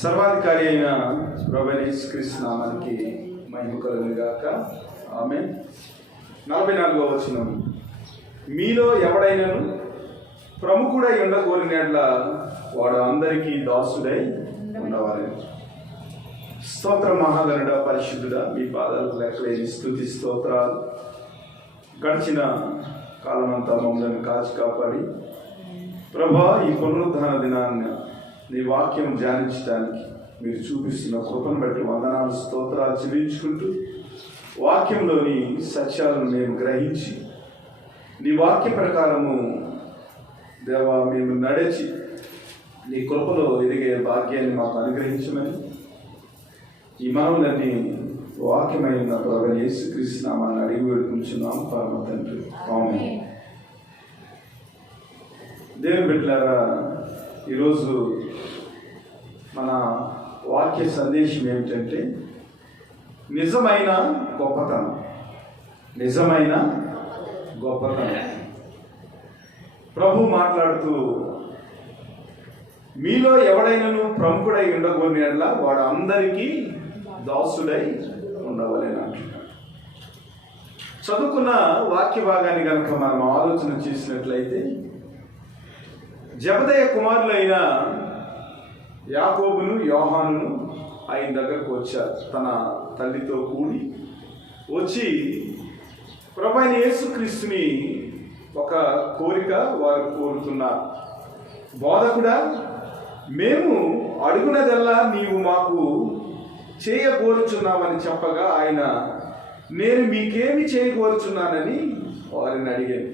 సర్వాధికారి అయిన ప్రభువైన యేసుక్రీస్తు నామానికి మహిమ కలుగును గాక. ఆమేన్. 44వ వచనం, మీలో ఎవడైనను ప్రముఖుడై ఉండగోరినట్ల వాడు అందరికీ దాసుడై ఉండవాలి. స్తోత్ర మహాగణుడ, పరిశుద్ధుడా, మీ పాదాలకు లెక్కలేని స్తుతి స్తోత్రాలు. గడిచిన కాలమంతా మమ్మల్ని కాచి కాపాడి ప్రభా, ఈ పునరుద్ధాన దినాన్ని నీ వాక్యం ధ్యానించడానికి మీరు చూపిస్తున్న కృపను బట్టి వందనాలు స్తోత్రాలు చెల్లించుకుంటూ వాక్యంలోని సత్యాలను మేము గ్రహించి నీ వాక్య ప్రకారము దేవా మేము నడిచి నీ కృపలో ఎదిగే భాగ్యాన్ని మాకు అనుగ్రహించమని ఈ మనవులన్నీ వాక్యమైన ప్రభువైన యేసుక్రీస్తు నామాన్ని అడిగి వేడుకుంటున్నాం పరమ తండ్రి. ఆమేన్. దేవుని బిడ్డలారా, ఈరోజు మన వాక్య సందేశం ఏమిటంటే నిజమైన గొప్పతనం. నిజమైన గొప్పతనం. ప్రభు మాట్లాడుతూ మీలో ఎవడైనను ప్రముఖుడై ఉండగోరినట్ల వాడు అందరికీ దాసుడై ఉండవలేను అంటున్నాడు. చదువుకున్న వాక్య భాగాన్ని కనుక మనం ఆలోచన చేసినట్లయితే జబదయి కుమారులైన యాకోబును యోహానును ఆయన దగ్గరకు వచ్చారు. తన తల్లితో కూడి వచ్చి ప్రభువైన యేసుక్రీస్తుని ఒక కోరిక వారు కోరుతున్నారు. బోధకుడా, మేము అడుగునదల్లా నీవు మాకు చేయగోరుచున్నావని చెప్పగా ఆయన నేను మీకేమి చేయగోరుచున్నానని వారిని అడిగాను.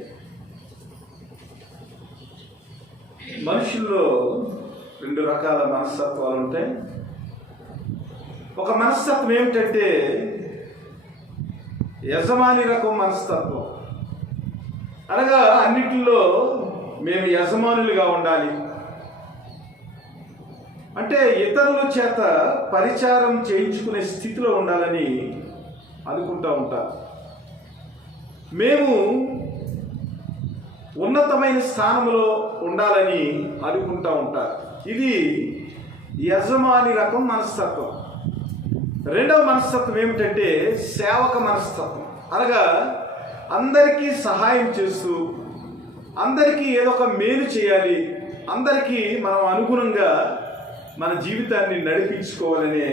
మనుషుల్లో రెండు రకాల మనస్తత్వాలు ఉంటాయి. ఒక మనస్తత్వం ఏమిటంటే యజమాని రకం మనస్తత్వం. అనగా అన్నిటిలో మేము యజమానులుగా ఉండాలి, అంటే ఇతరుల చేత పరిచారం చేయించుకునే స్థితిలో ఉండాలని అనుకుంటూ ఉంటారు. మేము ఉన్నతమైన స్థానంలో ఉండాలని అనుకుంటూ ఉంటారు. ఇది యజమాని రకం మనస్తత్వం. రెండవ మనస్తత్వం ఏమిటంటే సేవక మనస్తత్వం. అనగా అందరికీ సహాయం చేస్తూ అందరికీ ఏదో ఒక మేలు చేయాలి, అందరికీ మనం అనుగుణంగా మన జీవితాన్ని నడిపించుకోవాలనే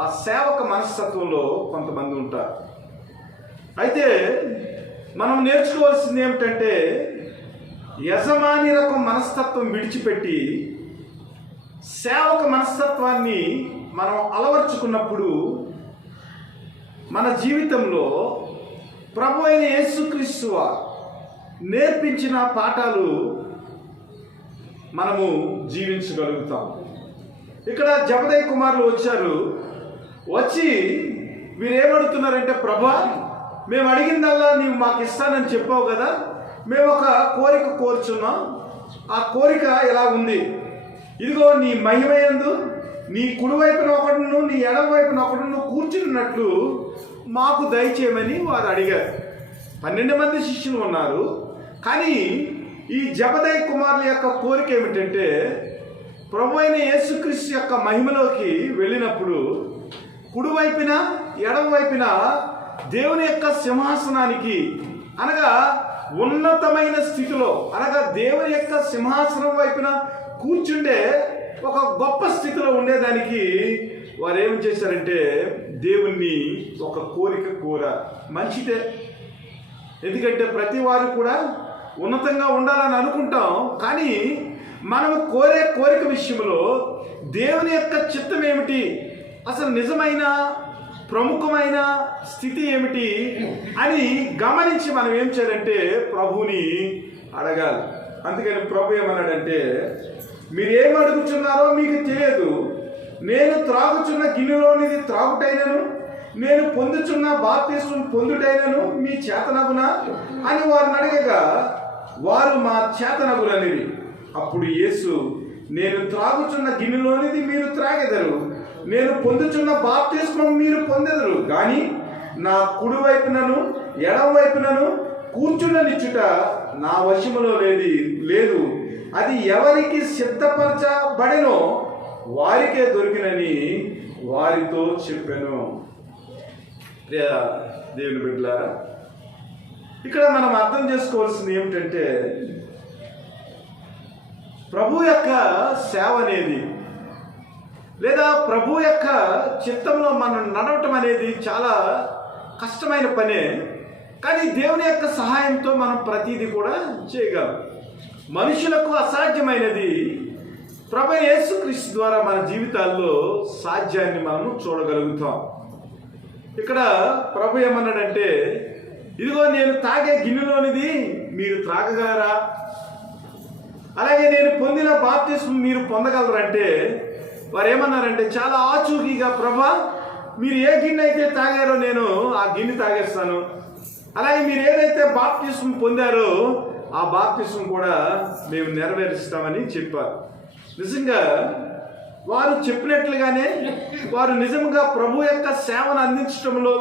ఆ సేవక మనస్తత్వంలో కొంతమంది ఉంటారు. అయితే మనం నేర్చుకోవాల్సింది ఏమిటంటే యజమాని రకం మనస్తత్వం విడిచిపెట్టి సేవక మనస్తత్వాన్ని మనం అలవర్చుకున్నప్పుడు మన జీవితంలో ప్రభువైన యేసుక్రీస్తు నేర్పించిన పాఠాలు మనము జీవించగలుగుతాం. ఇక్కడ జబదయి కుమారులు వచ్చారు. వచ్చి వీరేమడుతున్నారంటే, ప్రభా, మేము అడిగిందల్లా నీవు మాకు ఇస్తానని చెప్పావు కదా, మేము ఒక కోరిక కోరుచున్నాం. ఆ కోరిక ఎలా ఉంది? ఇదిగో నీ మహిమయందు నీ కుడివైపున ఒకడును నీ ఎడమ వైపున ఒకడును కూర్చున్నట్లు మాకు దయచేయమని వారు అడిగారు. 12 మంది శిష్యులు ఉన్నారు. కానీ ఈ జబదయి కుమారుల యొక్క కోరిక ఏమిటంటే ప్రభువైన యేసుక్రీస్తు యొక్క మహిమలోకి వెళ్ళినప్పుడు కుడివైపున ఎడమ వైపున దేవుని యొక్క సింహాసనానికి, అనగా ఉన్నతమైన స్థితిలో, అనగా దేవుని యొక్క సింహాసనం వైపున కూర్చుంటే ఒక గొప్ప స్థితిలో ఉండేదానికి వారు ఏం చేశారంటే దేవుణ్ణి ఒక కోరిక కోరారు. మంచిదే, ఎందుకంటే ప్రతి వారు కూడా ఉన్నతంగా ఉండాలని అనుకుంటాం. కానీ మనం కోరే కోరిక విషయంలో దేవుని యొక్క చిత్తం ఏమిటి, అసలు నిజమైన ప్రముఖమైన స్థితి ఏమిటి అని గమనించి మనం ఏం చేయాలంటే ప్రభువుని అడగాలి. అందుకని ప్రభు ఏమన్నాడంటే, మీరేం అడుగుతున్నారో మీకు తెలియదు. నేను త్రాగుచున్న గిన్నెలోనిది త్రాగుటైనను నేను పొందుచున్న బాప్తిస్మం పొందుటైనను మీ చేతనగునా అని వారిని అడగగా వారు మా చేతనగులనిది. అప్పుడు యేసు, నేను త్రాగుచున్న గిన్నెలోనిది మీరు త్రాగెదరు, నేను పొందుచున్న బాప్తిస్మం మీరు పొందెదరు, కానీ నా కుడివైపునను ఎడమ వైపునను కూర్చున్ననిచ్చుట నా వశములో లేదు. అది ఎవరికి సిద్ధపరచబడెనో వారికే దొరికినని వారితో చెప్పాను. దేవుని బిడ్డలారా, ఇక్కడ మనం అర్థం చేసుకోవాల్సింది ఏమిటంటే, ప్రభు యొక్క సేవ అనేది లేదా ప్రభు యొక్క చిత్తంలో మనం నడవటం అనేది చాలా కష్టమైన పనే. కానీ దేవుని యొక్క సహాయంతో మనం ప్రతిదీ కూడా చేయగలం. మనుషులకు అసాధ్యమైనది ప్రభు యేసుక్రీస్తు ద్వారా మన జీవితాల్లో సాధ్యాన్ని మనం చూడగలుగుతాం. ఇక్కడ ప్రభు ఏమన్నాడంటే, ఇదిగో నేను తాగే గిన్నెలోనిది మీరు త్రాగగలరా, అలాగే నేను పొందిన బాప్తిస్మం మీరు పొందగలరంటే, వారు ఏమన్నారంటే చాలా ఆచూకీగా, ప్రభా మీరు ఏ గిన్నె అయితే తాగారో నేను ఆ గిన్నె తాగేస్తాను, అలాగే మీరు ఏదైతే బాప్తిస్మం పొందారో ఆ బాప్తిస్మం కూడా మేము నెరవేరుస్తామని చెప్పారు. నిజంగా వారు చెప్పినట్లుగానే వారు నిజంగా ప్రభు యొక్క సేవను అందించడంలో,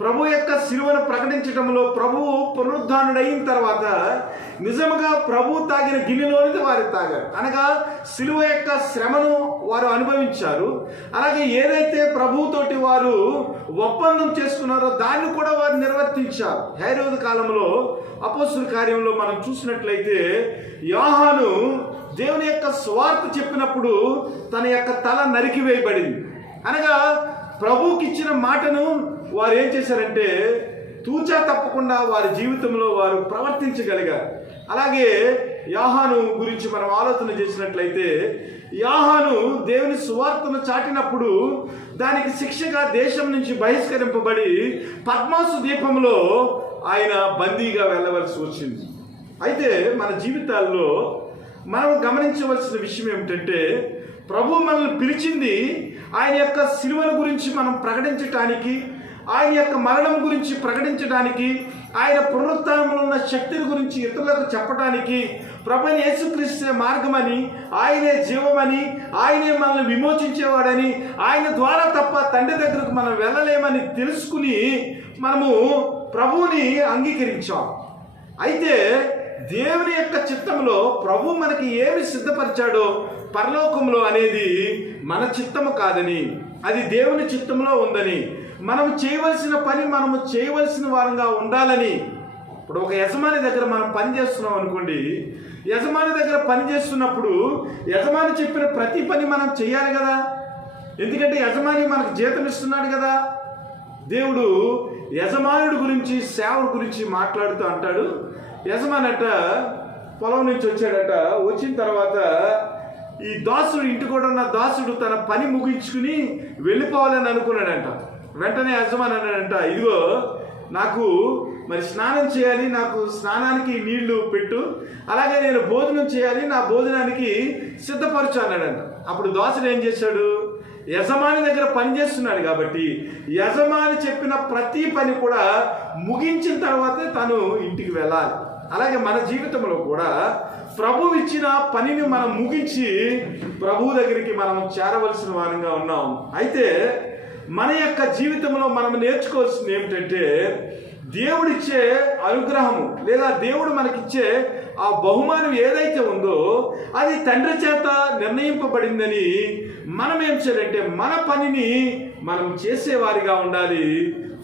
ప్రభు యొక్క శిలువను ప్రకటించడంలో, ప్రభువు పునరుద్ధానుడైన తర్వాత నిజంగా ప్రభు తాగిన గిన్నెలోనిది వారు తాగారు. అనగా శిలువ యొక్క శ్రమను వారు అనుభవించారు. అలాగే ఏదైతే ప్రభువుతోటి వారు ఒప్పందం చేసుకున్నారో దాన్ని కూడా వారు నిర్వర్తించారు. హేరోదు కాలంలో అపోస్తుల కార్యంలో మనం చూసినట్లయితే యోహాను దేవుని యొక్క సువార్త చెప్పినప్పుడు తన యొక్క తల నరికివేయబడింది. అనగా ప్రభువుకి ఇచ్చిన మాటను వారు ఏం చేశారంటే తూచా తప్పకుండా వారి జీవితంలో వారు ప్రవర్తించగలిగారు. అలాగే యోహాను గురించి మనం ఆలోచన చేసినట్లయితే, యోహాను దేవుని సువార్తను చాటినప్పుడు దానికి శిక్షగా దేశం నుంచి బహిష్కరింపబడి పద్మాసు ద్వీపంలో ఆయన బందీగా వెళ్ళవలసి వచ్చింది. అయితే మన జీవితాల్లో మనం గమనించవలసిన విషయం ఏమిటంటే, ప్రభు మనల్ని పిలిచింది ఆయన యొక్క శిలువను గురించి మనం ప్రకటించటానికి, ఆయన యొక్క మరణం గురించి ప్రకటించడానికి, ఆయన పునరుత్థానంలో ఉన్న శక్తిని గురించి ఇతరులకు చెప్పడానికి, ప్రభువైన యేసుక్రీస్తే మార్గమని, ఆయనే జీవమని, ఆయనే మనల్ని విమోచించేవాడని, ఆయన ద్వారా తప్ప తండ్రి దగ్గరకు మనం వెళ్ళలేమని తెలుసుకుని మనము ప్రభువుని అంగీకరించాం. అయితే దేవుని యొక్క చిత్తంలో ప్రభు మనకి ఏమి సిద్ధపరిచాడో పరలోకంలో అనేది మన చిత్తము కాదని, అది దేవుని చిత్తంలో ఉందని, మనం చేయవలసిన పని మనము చేయవలసిన వారంగా ఉండాలని. ఇప్పుడు ఒక యజమాని దగ్గర మనం పని చేస్తున్నాం అనుకోండి, యజమాని దగ్గర పని చేస్తున్నప్పుడు యజమాని చెప్పిన ప్రతి పని మనం చేయాలి కదా, ఎందుకంటే యజమాని మనకు జీతం ఇస్తున్నాడు కదా. దేవుడు యజమానుడి గురించి, సేవకుడి గురించి మాట్లాడుతూ అంటాడు, యజమానట పొలం నుంచి వచ్చాడట, వచ్చిన తర్వాత ఈ దాసుడు, ఇంటి కూడా ఉన్న దాసుడు తన పని ముగించుకుని వెళ్ళిపోవాలని అనుకున్నాడంట. వెంటనే యజమాని అన్నాడంట, ఇదిగో నాకు మరి స్నానం చేయాలి, నాకు స్నానానికి నీళ్లు పెట్టు, అలాగే నేను భోజనం చేయాలి, నా భోజనానికి సిద్ధపరచు అన్నాడంట. అప్పుడు దాసుడు ఏం చేశాడు, యజమాని దగ్గర పని చేస్తున్నాడు కాబట్టి యజమాని చెప్పిన ప్రతి పని కూడా ముగించిన తర్వాతే తను ఇంటికి వెళ్ళాలి. అలాగే మన జీవితంలో కూడా ప్రభు ఇచ్చిన పనిని మనం ముగించి ప్రభు దగ్గరికి మనం చేరవలసిన వారంగా ఉన్నాం. అయితే మన యొక్క జీవితంలో మనం నేర్చుకోవాల్సింది ఏమిటంటే, దేవుడిచ్చే అనుగ్రహము లేదా దేవుడు మనకిచ్చే ఆ బహుమానం ఏదైతే ఉందో అది తండ్రి చేత నిర్ణయింపబడిందని మనం ఏం చేయాలంటే మన పనిని మనం చేసేవారిగా ఉండాలి.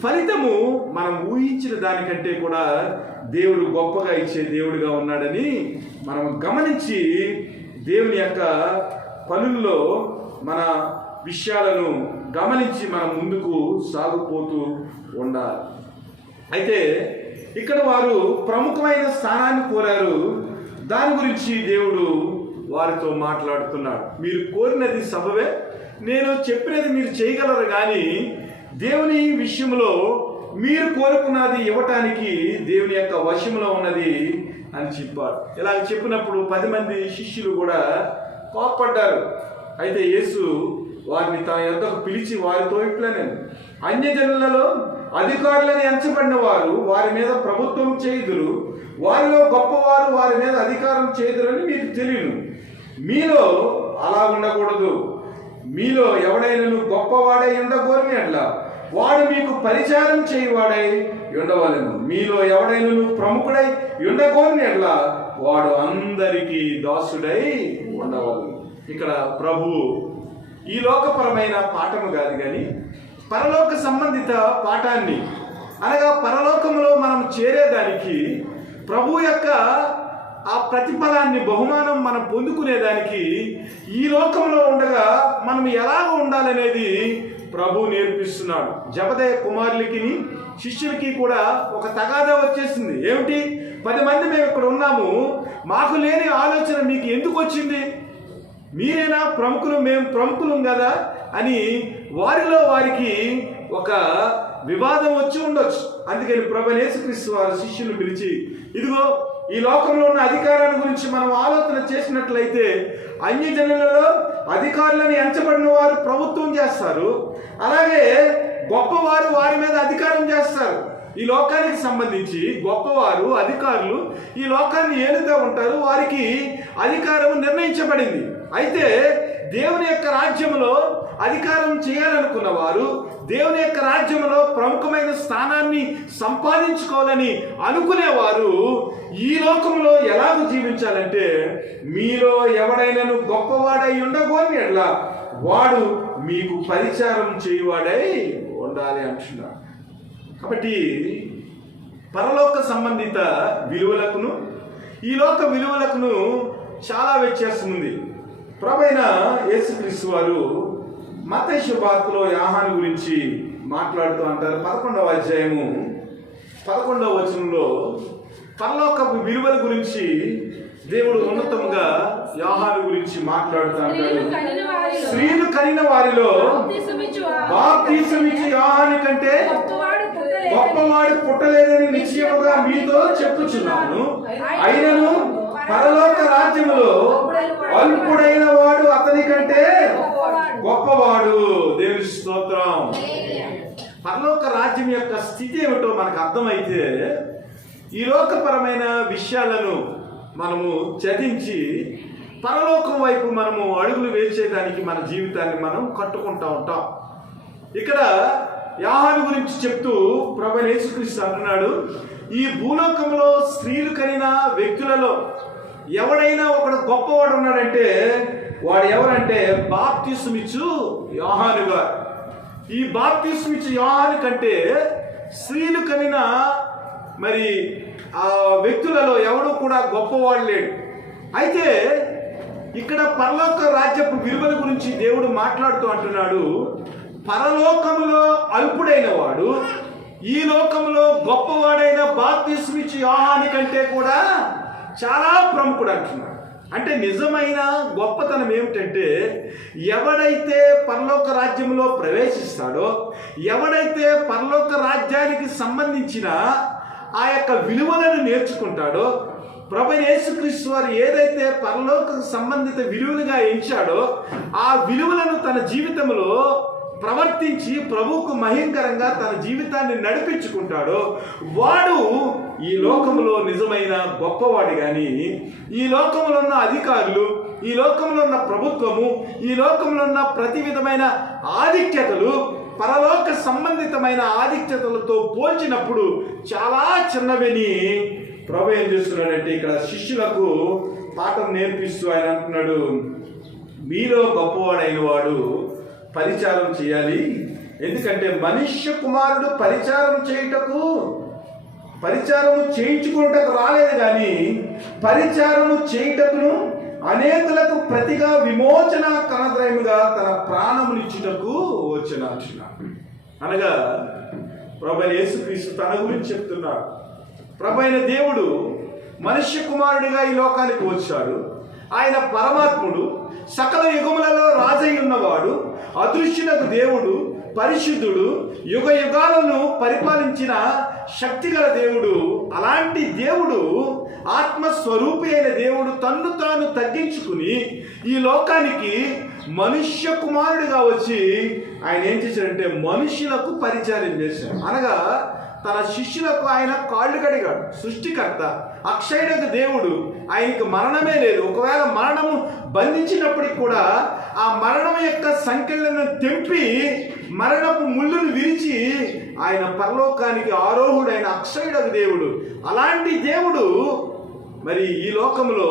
ఫలితము మనం ఊహించిన దానికంటే కూడా దేవుడు గొప్పగా ఇచ్చే దేవుడిగా ఉన్నాడని మనం గమనించి దేవుని యొక్క పనుల్లో మన విషయాలను గమనించి మనం ముందుకు సాగిపోతూ ఉండాలి. అయితే ఇక్కడ వారు ప్రముఖమైన స్థానాన్ని కోరారు. దాని గురించి దేవుడు వారితో మాట్లాడుతున్నాడు. మీరు కోరినది సబవే, నేను చెప్పినది మీరు చేయగలరు, కానీ దేవుని విషయంలో మీరు కోరుకున్నది ఇవ్వటానికి దేవుని యొక్క వశంలో ఉన్నది అని చెప్పారు. ఇలా చెప్పినప్పుడు 10 మంది శిష్యులు కూడా కోప్పడ్డారు. అయితే యేసు వారిని తన యొద్దకు పిలిచి వారితో ఇట్లనే, అన్యజనులలో అధికారులను ఎంచబడిన వారు వారి మీద ప్రభుత్వం చేయుదురు, వారిలో గొప్పవారు వారి మీద అధికారం చేయుదురని మీకు తెలియను. మీలో అలా ఉండకూడదు. మీలో ఎవడైనా గొప్పవాడై ఉండకూడని అట్లా వాడు మీకు పరిచారం చేయవాడై ఉండవలెను. మీలో ఎవడైనా ప్రముఖుడై ఉండకూడని అట్లా వాడు అందరికీ దాసుడై ఉండవలెను. ఇక్కడ ప్రభు ఈ లోకపరమైన పాఠము కాదు, కానీ పరలోక సంబంధిత పాఠాన్ని, అనగా పరలోకంలో మనం చేరేదానికి ప్రభు యొక్క ఆ ప్రతిఫలాన్ని, బహుమానం మనం పొందుకునేదానికి ఈ లోకంలో ఉండగా మనం ఎలాగ ఉండాలనేది ప్రభు నేర్పిస్తున్నాడు. జబదయ కుమారులకి శిష్యులకి కూడా ఒక తగాదా వచ్చేసింది. ఏమిటి? 10 మంది మేము ఇక్కడ ఉన్నాము, మాకు లేని ఆలోచన మీకు ఎందుకు వచ్చింది? మీరేనా ప్రముఖులు, మేము ప్రముఖులం కదా అని వారిలో వారికి ఒక వివాదం వచ్చి ఉండొచ్చు. అందుకని ప్రభువైన యేసుక్రీస్తు వారు శిష్యులు పిలిచి, ఇదిగో ఈ లోకంలో ఉన్న అధికారాన్ని గురించి మనం ఆలోచన చేసినట్లయితే అన్యజనులలో అధికారులను ఎంచబడిన వారు ప్రభుత్వం చేస్తారు, అలాగే గొప్పవారు వారి మీద అధికారం చేస్తారు. ఈ లోకానికి సంబంధించి గొప్పవారు, అధికారులు ఈ లోకాన్ని ఏలుతూ ఉంటారు, వారికి అధికారం నిర్ణయించబడింది. అయితే దేవుని యొక్క రాజ్యంలో అధికారం చేయాలనుకున్న వారు, దేవుని యొక్క రాజ్యంలో ప్రముఖమైన స్థానాన్ని సంపాదించుకోవాలని అనుకునేవారు ఈ లోకంలో ఎలాగ జీవించాలంటే, మీలో ఎవడైనాను గొప్పవాడై ఉండబోని ఎట్లా వాడు మీకు పరిచారం చేయువాడై ఉండాలి అంటున్నాడు. కాబట్టి పరలోక సంబంధిత విలువలకును ఈ లోక విలువలకును చాలా వ్యత్యాసం ఉంది. ప్రభువైన యేసుక్రీస్తు వారు మత్తయి శుభవార్తలో యోహాను గురించి మాట్లాడుతూ అంటారు. 11వ అధ్యాయము 11వ వచనంలో పరలోక విలువల గురించి దేవుడు ఉన్నతంగా యోహాను గురించి మాట్లాడుతూ అంటాడు. స్త్రీలు కనిన వారిలో బాప్తిసమిచ్చు యోహాను కంటే గొప్పవాడు పుట్టలేదని నిశ్చయముగా మీతో చెప్పుచున్నాను. అయినను పరలోక రాజ్యములో అల్పుడైన వాడు అతని కంటే గొప్పవాడు. దేవుని స్తోత్రం. పరలోక రాజ్యం యొక్క స్థితి ఏమిటో మనకు అర్థమైతే ఈ లోకపరమైన విషయాలను మనము త్యజించి పరలోకం వైపు మనము అడుగులు వేసేదానికి మన జీవితాన్ని మనం కట్టుకుంటూ ఉంటాం. ఇక్కడ యోహాను గురించి చెప్తూ ప్రభువైన యేసుక్రీస్తు అంటున్నాడు, ఈ భూలోకంలో స్త్రీలు కనిన వ్యక్తులలో ఎవడైనా ఒకడు గొప్పవాడు ఉన్నాడంటే వాడు ఎవరంటే బాప్తిస్మిచ్చు యోహాను గారు. ఈ బాప్తిస్మిచ్చు యోహాను కంటే స్త్రీలు కనిన మరి ఆ వ్యక్తులలో ఎవడు కూడా గొప్పవాడు లేడు. అయితే ఇక్కడ పరలోక రాజ్యపు విలువల గురించి దేవుడు మాట్లాడుతూ అంటున్నాడు, పరలోకములో అల్పుడైన వాడు ఈ లోకంలో గొప్పవాడైన బాప్తిస్మిచ్చు యోహాను కంటే కూడా చాలా ప్రముఖుడు అంటున్నాడు. అంటే నిజమైన గొప్పతనం ఏమిటంటే, ఎవడైతే పరలోక రాజ్యంలో ప్రవేశిస్తాడో, ఎవడైతే పరలోక రాజ్యానికి సంబంధించిన ఆ యొక్క విలువలను నేర్చుకుంటాడో, ప్రభువైన యేసుక్రీస్తు వారు ఏదైతే పరలోక సంబంధిత విలువలుగా ఎంచాడో ఆ విలువలను తన జీవితంలో ప్రవర్తించి ప్రభువుకు మహింకరంగా తన జీవితాన్ని నడిపించుకుంటాడో వాడు ఈ లోకంలో నిజమైన గొప్పవాడు. కానీ ఈ లోకంలో ఉన్న అధికారులు, ఈ లోకంలో ఉన్న ప్రభుత్వము, ఈ లోకంలో ఉన్న ప్రతి విధమైన ఆధిక్యతలు పరలోక సంబంధితమైన ఆధిక్యతలతో పోల్చినప్పుడు చాలా చిన్నవని ప్రభు ఏం చేస్తున్నాడంటే ఇక్కడ శిష్యులకు పాఠం నేర్పిస్తూ ఆయన అంటున్నాడు, మీలో గొప్పవాడైన వాడు పరిచారం చేయాలి. ఎందుకంటే మనుష్య కుమారుడు పరిచారము చేయించుకున్నటకు రాలేదు, కానీ పరిచారము చేయుటకును అనేకులకు ప్రతిగా విమోచన కనద్రయముగా తన ప్రాణమునిచ్చుటకు వచ్చిన అనగా ప్రభువైన యేసుక్రీస్తు తన గురించి చెప్తున్నాడు. ప్రభువైన దేవుడు మనుష్య కుమారుడిగా ఈ లోకానికి వచ్చాడు. ఆయన పరమాత్ముడు, సకల యుగములలో రాజై ఉన్నవాడు, అదృశ్యులకు దేవుడు, పరిశుద్ధుడు, యుగ యుగాలను పరిపాలించిన శక్తిగల దేవుడు. అలాంటి దేవుడు, ఆత్మస్వరూపి అయిన దేవుడు తన్ను తాను తగ్గించుకుని ఈ లోకానికి మనుష్య కుమారుడిగా వచ్చి ఆయన ఏం చేశాడంటే మనుషులకు పరిచర్య చేశాడు. అనగా తన శిష్యులకు ఆయన కాళ్ళు కడిగాడు. సృష్టికర్త, అక్షయుడకు దేవుడు, ఆయనకు మరణమే లేదు. ఒకవేళ మరణము బంధించినప్పటికి కూడా ఆ మరణం యొక్క సంఖ్యలను తెంపి మరణపు ముళ్ళును విరిచి ఆయన పరలోకానికి ఆరోహుడైన అక్షయుడకు దేవుడు. అలాంటి దేవుడు మరి ఈ లోకంలో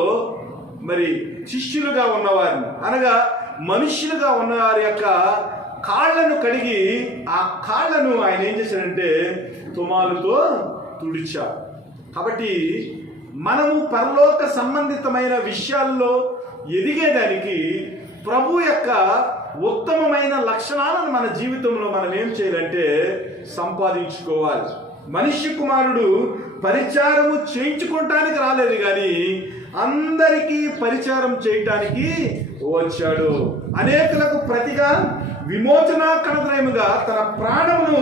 మరి శిష్యులుగా ఉన్నవారిని, అనగా మనుష్యులుగా ఉన్న వారి యొక్క కాళ్ళను కడిగి ఆ కాళ్ళను ఆయన ఏం చేశాడంటే తుమాలుతో తుడిచాడు. కాబట్టి మనము పరలోక సంబంధితమైన విషయాల్లో ఎదిగేదానికి ప్రభు యొక్క ఉత్తమమైన లక్షణాలను మన జీవితంలో మనం ఏం చేయాలంటే సంపాదించుకోవాలి. మనిషి కుమారుడు పరిచారము చేయించుకోవటానికి రాలేదు, కానీ అందరికీ పరిచారం చేయటానికి వచ్చాడు. అనేకులకు ప్రతిగా విమోచన కనద్రయముగా తన ప్రాణమును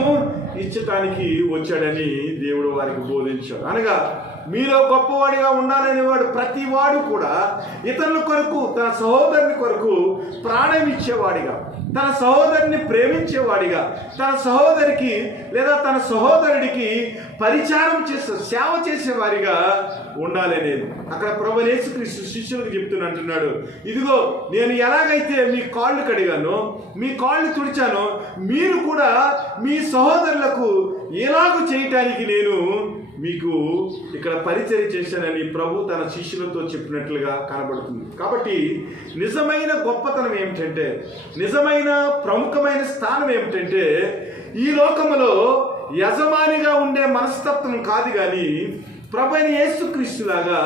ఇచ్చటానికి వచ్చాడని దేవుడు వారికి బోధించాడు. అనగా మీలో గొప్పవాడిగా ఉండాలనే వాడు ప్రతి వాడు కూడా ఇతరుల కొరకు, తన సహోదరుని కొరకు ప్రాణం ఇచ్చేవాడిగా, తన సహోదరుని ప్రేమించేవాడిగా, తన సహోదరికి లేదా తన సహోదరుడికి పరిచారం చేసే సేవ చేసేవారిగా ఉండాలనేది అక్కడ ప్రభువు యేసుక్రీస్తు శిష్యులకు చెప్తున్నట్టున్నాడు. ఇదిగో నేను ఎలాగైతే మీ కాళ్ళు కడిగానో, మీ కాళ్ళు తుడిచానో, మీరు కూడా మీ సహోదరులకు ఎలాగూ చేయటానికి నేను మీకు ఇక్కడ పరిచర్య చేశానని ప్రభు తన శిష్యులతో చెప్పినట్లుగా కనబడుతుంది. కాబట్టి నిజమైన గొప్పతనం ఏమిటంటే, నిజమైన ప్రముఖమైన స్థానం ఏమిటంటే, ఈ లోకములో యజమానిగా ఉండే మనస్తత్వం కాదు, కానీ ప్రభు అయిన యేసుక్రీస్తులాగా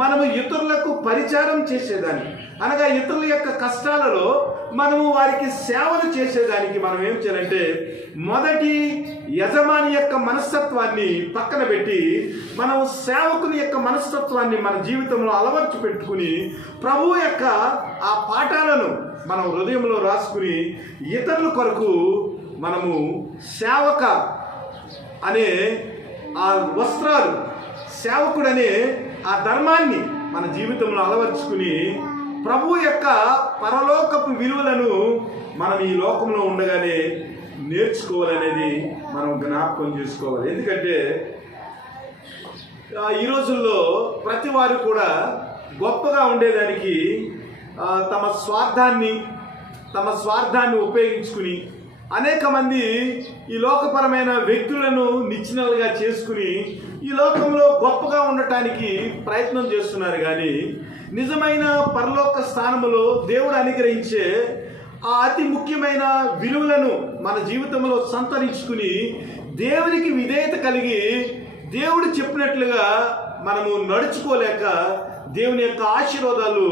మనము ఇతరులకు పరిచారం చేసేదాన్ని, అనగా ఇతరుల యొక్క కష్టాలలో మనము వారికి సేవలు చేసేదానికి మనం ఏం చేయాలంటే మొదటి యజమాని యొక్క మనస్తత్వాన్ని పక్కన పెట్టి మనము సేవకుని యొక్క మనస్తత్వాన్ని మన జీవితంలో అలవర్చి పెట్టుకుని ప్రభు యొక్క ఆ పాఠాలను మనం హృదయంలో రాసుకుని ఇతరుల కొరకు మనము సేవక అనే ఆ వస్త్రాలు, సేవకుడనే ఆ ధర్మాన్ని మన జీవితంలో అలవర్చుకుని ప్రభు యొక్క పరలోకపు విలువలను మనం ఈ లోకంలో ఉండగానే నేర్చుకోవాలనేది మనం జ్ఞాపకం చేసుకోవాలి. ఎందుకంటే ఈ రోజుల్లో ప్రతి వారు కూడా గొప్పగా ఉండేదానికి తమ స్వార్థాన్ని ఉపయోగించుకుని అనేక మంది ఈ లోకపరమైన వ్యక్తులను నిచ్చినలుగా చేసుకుని ఈ లోకంలో గొప్పగా ఉండటానికి ప్రయత్నం చేస్తున్నారు. కానీ నిజమైన పరలోక స్థానములో దేవుడు అనుగ్రహించే ఆ అతి ముఖ్యమైన విలువలను మన జీవితంలో సంతరించుకుని దేవునికి విధేయత కలిగి దేవుడు చెప్పినట్లుగా మనము నడుచుకోలేక దేవుని యొక్క ఆశీర్వాదాలు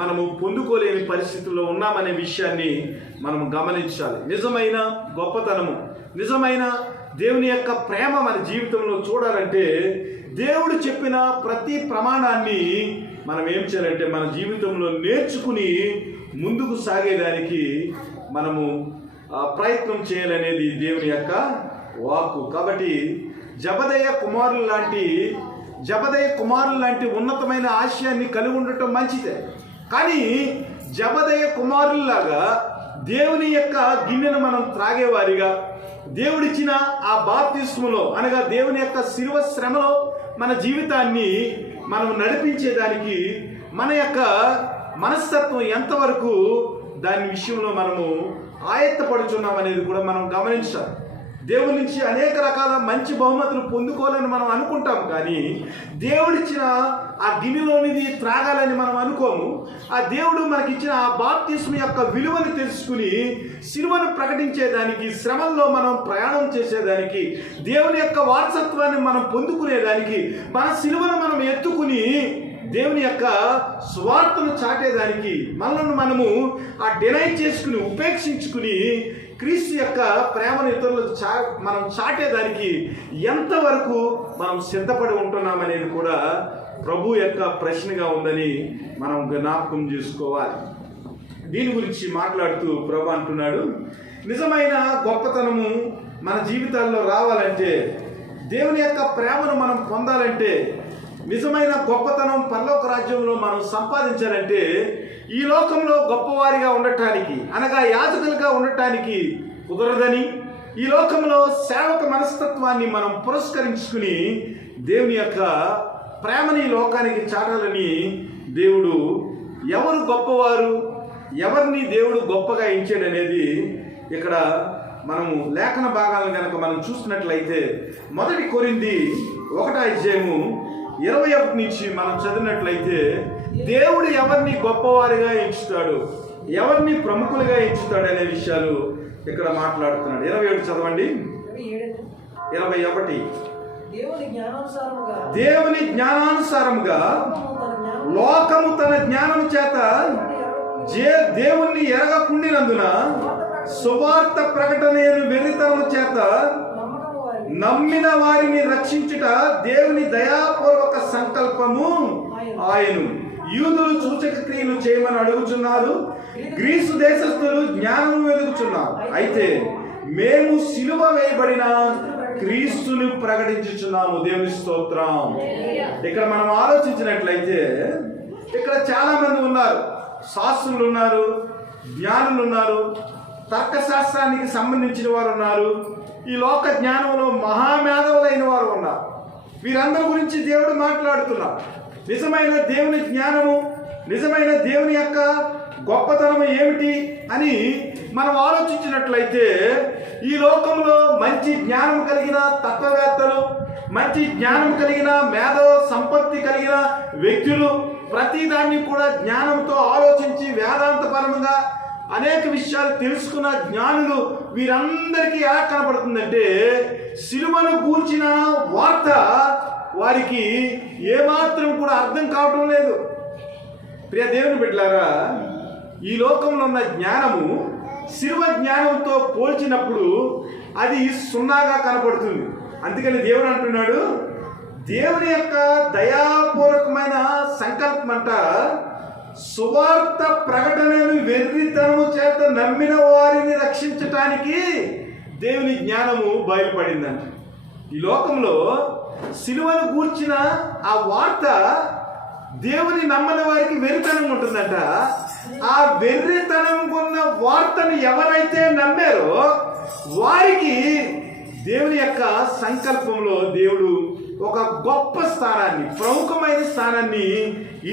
మనము పొందుకోలేని పరిస్థితుల్లో ఉన్నామనే విషయాన్ని మనం గమనించాలి. నిజమైన గొప్పతనము, నిజమైన దేవుని యొక్క ప్రేమ మన జీవితంలో చూడాలంటే దేవుడు చెప్పిన ప్రతి ప్రమాణాన్ని మనం ఏం చేయాలంటే మన జీవితంలో నేర్చుకుని ముందుకు సాగేదానికి మనము ప్రయత్నం చేయాలనేది దేవుని యొక్క వాక్కు. కాబట్టి జబదయ్య కుమారులు లాంటి ఉన్నతమైన ఆశయాన్ని కలిగి ఉండటం మంచిదే. కానీ జబదయ్య కుమారుల్లాగా దేవుని యొక్క గిన్నెను మనం త్రాగేవారిగా, దేవుడిచ్చిన ఆ బాప్తిస్మలో అనగా దేవుని యొక్క శిలువ శ్రమలో మన జీవితాన్ని మనం నడిపించేదానికి మన యొక్క మనస్తత్వం ఎంతవరకు దాని విషయంలో మనము ఆయత్తపడుచున్నాం అనేది కూడా మనం గమనించాలి. దేవుడి నుంచి అనేక రకాల మంచి బహుమతులు పొందుకోవాలని మనం అనుకుంటాం, కానీ దేవుడిచ్చిన ఆ గిన్నెలోనిది త్రాగాలని మనం అనుకోము. ఆ దేవుడు మనకిచ్చిన ఆ బాప్తిస్మ యొక్క విలువను తెలుసుకుని శిలువను ప్రకటించేదానికి, శ్రమల్లో మనం ప్రయాణం చేసేదానికి, దేవుని యొక్క వారసత్వాన్ని మనం పొందుకునేదానికి, మన శిలువను మనం ఎత్తుకుని దేవుని యొక్క స్వార్థను చాటేదానికి, మనల్ని మనము ఆ డినై చేసుకుని ఉపేక్షించుకుని క్రీస్తు యొక్క ప్రేమను ఇతరులకు మనం చాటేదానికి ఎంతవరకు మనం సిద్ధపడి ఉంటున్నామనేది కూడా ప్రభు యొక్క ప్రశ్నగా ఉందని మనం జ్ఞాపకం చేసుకోవాలి. దీని గురించి మాట్లాడుతూ ప్రభు అంటున్నాడు, నిజమైన గొప్పతనము మన జీవితాల్లో రావాలంటే, దేవుని యొక్క ప్రేమను మనం పొందాలంటే, నిజమైన గొప్పతనం పరలోక రాజ్యంలో మనం సంపాదించాలంటే ఈ లోకంలో గొప్పవారిగా ఉండటానికి, అనగా యాజకులుగా ఉండటానికి కుదరదని, ఈ లోకంలో సేవక మనస్తత్వాన్ని మనం పురస్కరించుకుని దేవుని యొక్క ప్రేమని లోకానికి చాటాలని దేవుడు ఎవరు గొప్పవారు, ఎవరిని దేవుడు గొప్పగా ఎంచాడనేది ఇక్కడ మనము లేఖన భాగాలను కనుక మనం చూసినట్లయితే 1 కొరింథీ 1:21 నుంచి మనం చదివినట్లయితే దేవుడు ఎవరిని గొప్పవారిగా ఎంచుతాడు, ఎవరిని ప్రముఖులుగా ఎంచుతాడనే విషయాలు ఇక్కడ మాట్లాడుతున్నాడు. 27 చదవండి. 21. దేవుని జ్ఞానానుసారముగా లోకము తన జ్ఞానము చేత దేవుణ్ణి ఎరగకుండినందున సువార్త ప్రకటనను వెర్రితనము చేత నమ్మిన వారిని రక్షించుట దేవుని దయాపూర్వక సంకల్పము ఆయను. యూదులు సూచక క్రియలు చేయమని అడుగుచున్నారు, గ్రీసు దేశస్థులు జ్ఞానము వెతుకుచున్నారు. అయితే మేము సిలువ వేయబడిన క్రీస్తుని ప్రకటించుచున్నాము. దేవుని స్తోత్రం. ఇక్కడ మనం ఆలోచించినట్లయితే ఇక్కడ చాలా మంది ఉన్నారు. శాస్త్రులు ఉన్నారు, జ్ఞానులు ఉన్నారు, తర్కశాస్త్రానికి సంబంధించిన వారు ఉన్నారు, ఈ లోక జ్ఞానంలో మహామేధవులైన వారు ఉన్నారు. వీరందరి గురించి దేవుడు మాట్లాడుతున్నారు. నిజమైన దేవుని జ్ఞానము, నిజమైన దేవుని యొక్క గొప్పతనం ఏమిటి అని మనం ఆలోచించినట్లయితే ఈ లోకంలో మంచి జ్ఞానం కలిగిన తత్వవేత్తలు, మంచి జ్ఞానం కలిగిన మేధో సంపత్తి కలిగిన వ్యక్తులు ప్రతిదాన్ని కూడా జ్ఞానంతో ఆలోచించి వేదాంతపరంగా అనేక విషయాలు తెలుసుకున్న జ్ఞానులు వీరందరికీ ఎలా కనపడుతుందంటే సిలువను గూర్చిన వార్త వారికి ఏమాత్రం కూడా అర్థం కావటం లేదు. ప్రియ దేవుని బిడ్డలారా, ఈ లోకంలో ఉన్న జ్ఞానము సిలువ జ్ఞానంతో పోల్చినప్పుడు అది సున్నాగా కనపడుతుంది. అందుకని దేవుడు అంటున్నాడు, దేవుని యొక్క దయాపూర్వకమైన సంకల్పం అంట సువార్త ప్రకటనను వెర్రితనము చేత నమ్మిన వారిని రక్షించటానికి దేవుని జ్ఞానము బయలుపడిందంట. ఈ లోకంలో సిలువను గూర్చిన ఆ వార్త దేవుని నమ్మని వారికి వెర్రితనం ఉంటుందంట. ఆ వెర్రితనం ఉన్న వార్తను ఎవరైతే నమ్మారో వారికి దేవుని యొక్క సంకల్పంలో దేవుడు ఒక గొప్ప స్థానాన్ని, ప్రముఖమైన స్థానాన్ని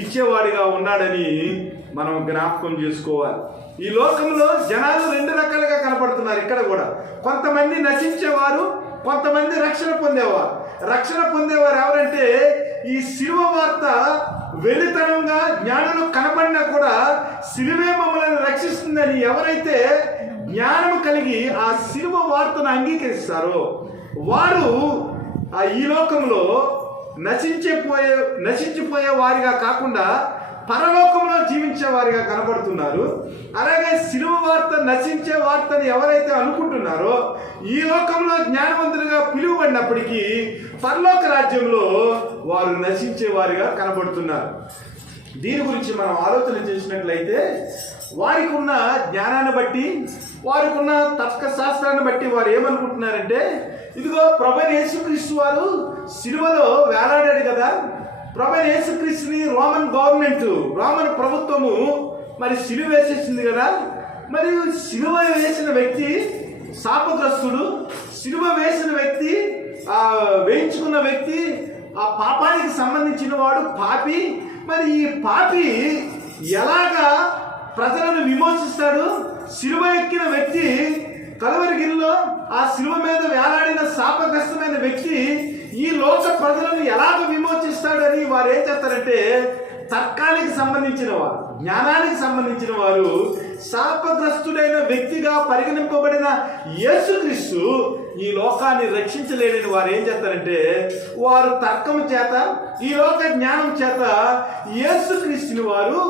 ఇచ్చేవాడిగా ఉన్నాడని మనం జ్ఞాపకం చేసుకోవాలి. ఈ లోకంలో జనాలు 2 రకాలుగా కనపడుతున్నారు. ఇక్కడ కూడా కొంతమంది నశించేవారు, కొంతమంది రక్షణ పొందేవారు. రక్షణ పొందేవారు ఎవరంటే ఈ సిలువ వార్త వెలితనంగా జ్ఞానులు కనపడినా కూడా సిలువే మమ్మల్ని రక్షిస్తుందని ఎవరైతే జ్ఞానం కలిగి ఆ సిలువ వార్తను అంగీకరిస్తారో వారు ఈ లోకంలో నశించిపోయే వారిగా కాకుండా పరలోకంలో జీవించే వారిగా కనబడుతున్నారు. అలాగే సిలువ వార్త నశించే వార్తని ఎవరైతే అనుకుంటున్నారో ఈ లోకంలో జ్ఞానవంతులుగా పిలువబడినప్పటికీ పరలోక రాజ్యంలో వారు నశించే వారిగా కనబడుతున్నారు. దీని గురించి మనం ఆలోచన చేసినట్లయితే వారికి ఉన్న జ్ఞానాన్ని బట్టి, వారికి ఉన్న తర్కశాస్త్రాన్ని బట్టి వారు ఏమనుకుంటున్నారంటే, ఇదిగో ప్రభువైన యేసుక్రీస్తు వారు సిలువలో వేలాడాడు కదా, ప్రభువైన యేసుక్రీస్తుని రోమన్ ప్రభుత్వము మరి సిలువ వేసేసింది కదా, మరి సిలువ వేసిన వ్యక్తి శాపగ్రస్తుడు, సిలువ వేసిన వ్యక్తి వేయించుకున్న వ్యక్తి ఆ పాపానికి సంబంధించిన వాడు పాపి. మరి ఈ పాపి ఎలాగా ప్రజలను విమోచిస్తాడు? సిలువ ఎక్కిన వ్యక్తి, కలువరిగిరిలో ఆ సిలువ మీద వేలాడిన శాపగ్రస్తమైన వ్యక్తి ఈ లోక ప్రజలను ఎలాగ విమోచిస్తాడని వారు ఏం చేస్తారంటే తర్కానికి సంబంధించిన వారు, జ్ఞానానికి సంబంధించిన వారు శాపగ్రస్తుడైన వ్యక్తిగా పరిగణింపబడిన యేసుక్రీస్తు ఈ లోకాన్ని రక్షించలేని వారు ఏం చేస్తారంటే వారు తర్కము చేత, ఈ లోక జ్ఞానం చేత యేసుక్రీస్తుని వారు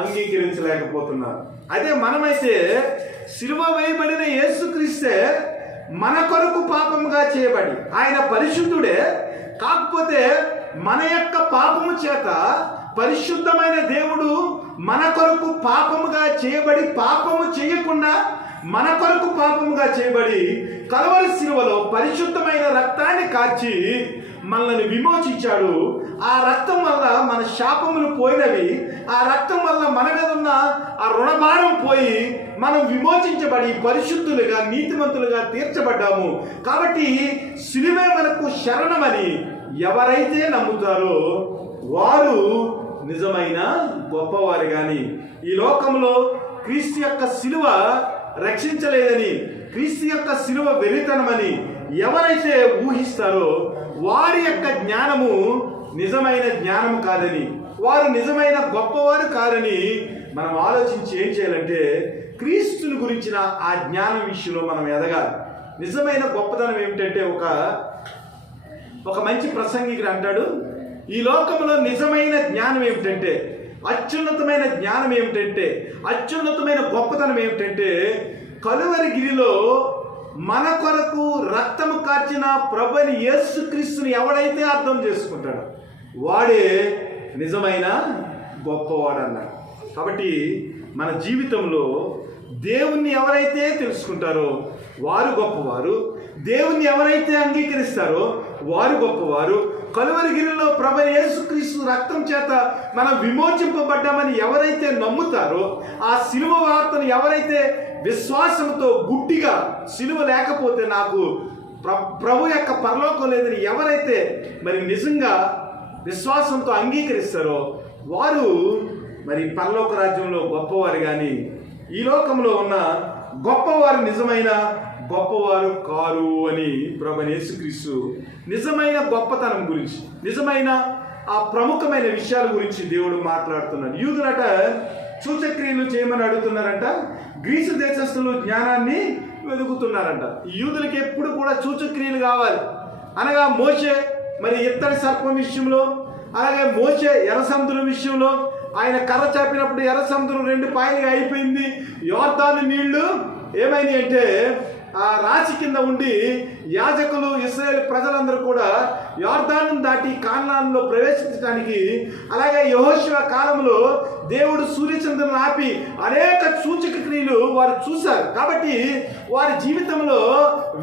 అంగీకరించలేకపోతున్నారు. అదే మనమైతే సిలువ వేయబడిన యేసుక్రీస్తే మన కొరకు పాపముగా చేయబడి, ఆయన పరిశుద్ధుడే, కాకపోతే మన యొక్క పాపము చేత పరిశుద్ధమైన దేవుడు మన కొరకు పాపముగా చేయబడి, పాపము చేయకుండా మన కొరకు పాపముగా చేయబడి కలువరి సిలువలో పరిశుద్ధమైన రక్తాన్ని కార్చి మనల్ని విమోచించాడు. ఆ రక్తం వల్ల మన శాపములు పోయినవి, ఆ రక్తం వల్ల మన మీద ఉన్న ఆ రుణభారం పోయి మనం విమోచించబడి పరిశుద్ధులుగా, నీతిమంతులుగా తీర్చబడ్డాము. కాబట్టి సిలువే మనకు శరణమని ఎవరైతే నమ్ముతారో వారు నిజమైన గొప్పవారు. కానీ ఈ లోకంలో క్రీస్తు యొక్క సిలువ రక్షించలేదని, క్రీస్తు యొక్క సిలువ వెలితనమని ఎవరైతే ఊహిస్తారో వారి యొక్క జ్ఞానము నిజమైన జ్ఞానము కాదని, వారు నిజమైన గొప్పవారు కాదని మనం ఆలోచించి ఏం చేయాలంటే క్రీస్తుని గురించిన ఆ జ్ఞానం విషయంలో మనం ఎదగాలి. నిజమైన గొప్పతనం ఏమిటంటే ఒక మంచి ప్రసంగికుడు అంటాడు, ఈ లోకంలో నిజమైన జ్ఞానం ఏమిటంటే, అత్యున్నతమైన జ్ఞానం ఏమిటంటే, అత్యున్నతమైన గొప్పతనం ఏమిటంటే, కలువరిగిరిలో మన కొరకు రక్తము కార్చిన ప్రభువైన యేసుక్రీస్తుని ఎవడైతే అర్థం చేసుకుంటాడో వాడే నిజమైన గొప్పవాడు అన్నాడు. కాబట్టి మన జీవితంలో దేవుణ్ణి ఎవరైతే తెలుసుకుంటారో వారు గొప్పవారు, దేవుణ్ణి ఎవరైతే అంగీకరిస్తారో వారు గొప్పవారు. కలువరిగిరిలో ప్రభువైన యేసుక్రీస్తు రక్తం చేత మనం విమోచింపబడ్డామని ఎవరైతే నమ్ముతారో, ఆ సిలువ వార్తను ఎవరైతే విశ్వాసంతో గుడ్డిగా సిలువ లేకపోతే నాకు ప్రభు యొక్క పరలోకం లేదని ఎవరైతే మరి నిజంగా విశ్వాసంతో అంగీకరిస్తారో వారు మరి పరలోక రాజ్యంలో గొప్పవారు. కానీ ఈ లోకంలో ఉన్న గొప్పవారు నిజమైన గొప్పవారు కారు అని ప్రభువైన యేసుక్రీస్తు నిజమైన గొప్పతనం గురించి, నిజమైన ఆ ప్రముఖమైన విషయాల గురించి దేవుడు మాట్లాడుతున్నాడు. యూదులట సూచక్రియలు చేయమని అడుగుతున్నారంట, గ్రీసు దేశస్థులు జ్ఞానాన్ని వెతుకుతున్నారంట. యూదులకి ఎప్పుడు కూడా సూచక్రియలు కావాలి. అనగా మోషే మరి ఇత్తడి సర్పం విషయంలో, అలాగే మోషే ఎర్ర సముద్రం విషయంలో ఆయన కర్ర చాపినప్పుడు ఎర్ర సముద్రం 2 పాయలుగా అయిపోయింది. యోర్దాను నీళ్లు ఏమైంది అంటే ఆ రాశి కింద ఉండి యాజకులు ఇశ్రాయేలు ప్రజలందరూ కూడా యోర్దాను దాటి కానానులో ప్రవేశించడానికి, అలాగే యెహోషువ కాలంలో దేవుడు సూర్యచంద్రులను ఆపి అనేక సూచక క్రియలు వారు చూశారు. కాబట్టి వారి జీవితంలో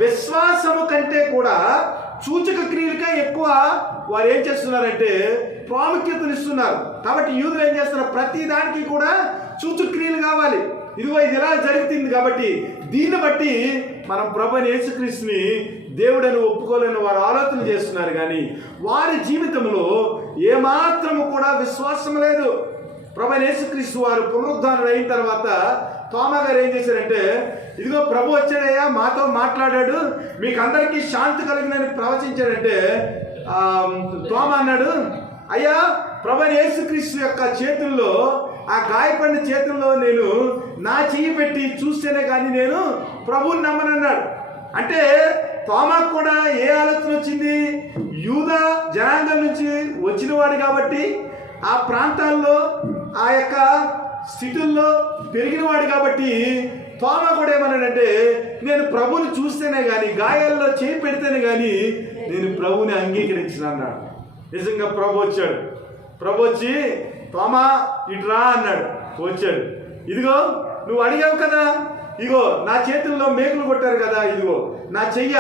విశ్వాసము కంటే కూడా సూచక క్రియలకే ఎక్కువ వారు ఏం చేస్తున్నారంటే ప్రాముఖ్యతనిస్తున్నారు. కాబట్టి యూదులు ఏం చేస్తున్నారు, ప్రతి దానికి కూడా సూచక క్రియలు కావాలి. ఇదిగో ఇది ఇలా జరుగుతుంది కాబట్టి దీన్ని బట్టి మనం ప్రభువైన యేసుక్రీస్తుని దేవుడని ఒప్పుకోలేని వారు ఆలోచన చేస్తున్నారు. కానీ వారి జీవితంలో ఏమాత్రము కూడా విశ్వాసం లేదు. ప్రభువైన యేసుక్రీస్తు వారు పునరుద్ధానుడు అయిన తర్వాత తోమా గారు ఏం చేశారంటే, ఇదిగో ప్రభు వచ్చాడయ్యా, మాతో మాట్లాడాడు, మీకు అందరికీ శాంతి కలిగిందని ప్రవచించాడంటే తోమా అన్నాడు, అయ్యా ప్రభువైన యేసుక్రీస్తు యొక్క చేతుల్లో, ఆ గాయపడిన చేతుల్లో నేను నా చెయ్యి పెట్టి చూస్తేనే కానీ నేను ప్రభువుని నమ్మనన్నాడు. అంటే తోమాకు కూడా ఏ ఆలోచన వచ్చింది, యూదా జనాంగం నుంచి వచ్చినవాడు కాబట్టి, ఆ ప్రాంతాల్లో ఆ యొక్క స్థితుల్లో పెరిగినవాడు కాబట్టి తోమా కూడా ఏమన్నాడంటే, నేను ప్రభువుని చూస్తేనే కానీ, గాయాల్లో చేయి పెడితేనే కానీ నేను ప్రభువుని అంగీకరించిన అన్నాడు. నిజంగా ప్రభు వచ్చాడు. ప్రభు వచ్చి తోమా ఇటురా అన్నాడు. వచ్చాడు. ఇదిగో నువ్వు అడిగావు కదా, ఇగో నా చేతుల్లో మేకులు కొట్టారు కదా, ఇదిగో నా చెయ్య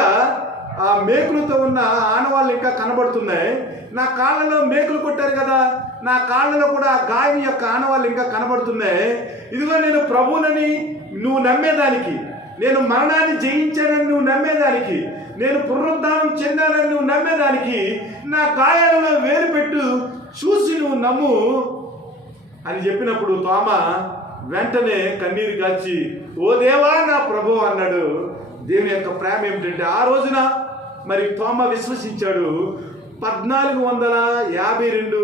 ఆ మేకులతో ఉన్న ఆనవాళ్ళు ఇంకా కనబడుతున్నాయి, నా కాళ్ళలో మేకులు కొట్టారు కదా, నా కాళ్ళలో కూడా గాయం యొక్క ఆనవాళ్ళు ఇంకా కనబడుతున్నాయి. ఇదిగో నేను ప్రభువునని నువ్వు నమ్మేదానికి, నేను మరణాన్ని జయించానని నువ్వు నమ్మేదానికి, నేను పునరుద్ధానం చెందానని నువ్వు నమ్మేదానికి నా గాయాలలో వేరు పెట్టు, చూసి నువ్వు నమ్ము అని చెప్పినప్పుడు తోమా వెంటనే కన్నీరు కాచి ఓ దేవా నా ప్రభువు అన్నాడు. దేవుని యొక్క ప్రేమ ఏమిటంటే ఆ రోజున మరి తోమా విశ్వసించాడు. 1452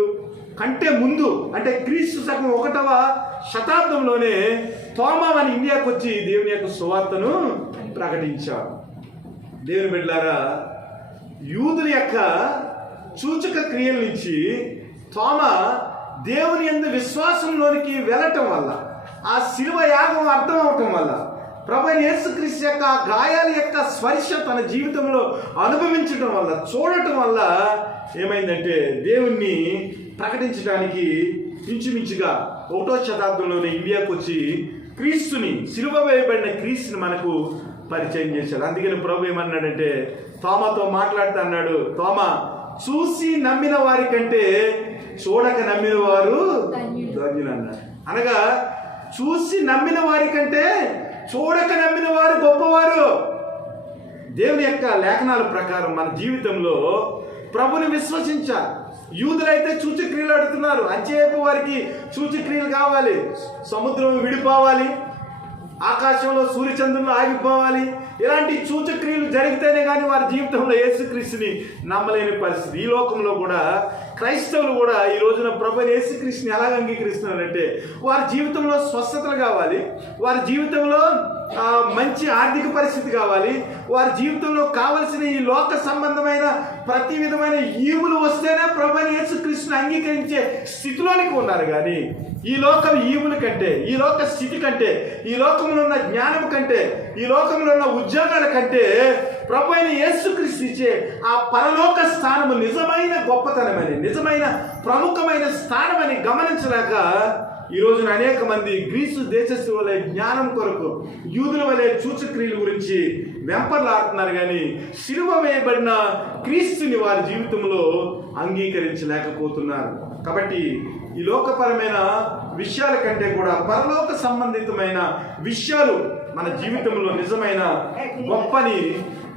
కంటే ముందు, అంటే క్రీస్తు శకం 1వ శతాబ్దంలోనే తోమా మన ఇండియాకు వచ్చి దేవుని యొక్క సువార్తను ప్రకటించాడు. దేవుని బిడ్డలారా, యూదుల యొక్క సూచక క్రియల నుంచి తోమా దేవుని యందు విశ్వాసంలోనికి వెళ్ళటం వల్ల, ఆ శిలువ యాగం అర్థం అవటం వల్ల, ప్రభువైన యేసుక్రీస్తు యొక్క గాయాల యొక్క స్పర్శ తన జీవితంలో అనుభవించడం వల్ల, చూడటం వల్ల ఏమైందంటే దేవుణ్ణి ప్రకటించడానికి ఇంచుమించుగా 1వ శతాబ్దంలోనే ఇండియాకు వచ్చి క్రీస్తుని, శిలువ వేయబడిన క్రీస్తుని మనకు పరిచయం చేశాడు. అందుకని ప్రభు ఏమన్నాడంటే తోమాతో మాట్లాడుతూ అన్నాడు, తోమా చూసి నమ్మిన వారి కంటే చూడక నమ్మిన వారు ధన్యులు అన్నాడు. అనగా చూసి నమ్మిన వారి కంటే చూడక నమ్మిన వారు గొప్పవారు. దేవుని యొక్క లేఖనాల ప్రకారం మన జీవితంలో ప్రభుని విశ్వసించాలి. యూదులైతే సూచక్రియలు అడుగుతున్నారు, అంచేపు వారికి సూచక్రియలు కావాలి, సముద్రం విడిపోవాలి, ఆకాశంలో సూర్యచంద్రులు ఆగిపోవాలి, ఇలాంటి సూచక్రియలు జరిగితేనే కానీ వారి జీవితంలో యేసుక్రీస్తుని నమ్మలేని పరిస్థితి. ఈ లోకంలో కూడా క్రైస్తవులు కూడా ఈ రోజున ప్రభువైన యేసుక్రీస్తుని ఎలాగ అంగీకరిస్తున్నారంటే వారి జీవితంలో స్వస్థతలు కావాలి, వారి జీవితంలో మంచి ఆర్థిక పరిస్థితి కావాలి, వారి జీవితంలో కావలసిన ఈ లోక సంబంధమైన ప్రతి విధమైన ఈవులు వస్తేనే ప్రభువైన యేసుక్రీస్తుని అంగీకరించే స్థితిలోనికి ఉన్నారు. కానీ ఈ లోకం ఈవుల కంటే, ఈ లోక స్థితి కంటే, ఈ లోకంలో ఉన్న జ్ఞానం కంటే, ఈ లోకంలో ఉన్న ఉద్యోగాల కంటే ప్రభువైన యేసుక్రీస్తు ఇచ్చే ఆ పరలోక స్థానము నిజమైన గొప్పతనమని, నిజమైన ప్రముఖమైన స్థానమని గమనించలేక ఈ రోజున అనేక మంది గ్రీసు దేశస్థుల వలె జ్ఞానం కొరకు యూదుల వలె సూచక్రియల గురించి వెంపర్లాడుతున్నారు. కానీ సిలువ వేయబడిన క్రీస్తుని వారి జీవితంలో అంగీకరించలేకపోతున్నారు. కాబట్టి ఈ లోకపరమైన విషయాల కంటే కూడా పరలోక సంబంధితమైన విషయాలు మన జీవితంలో నిజమైన గొప్పని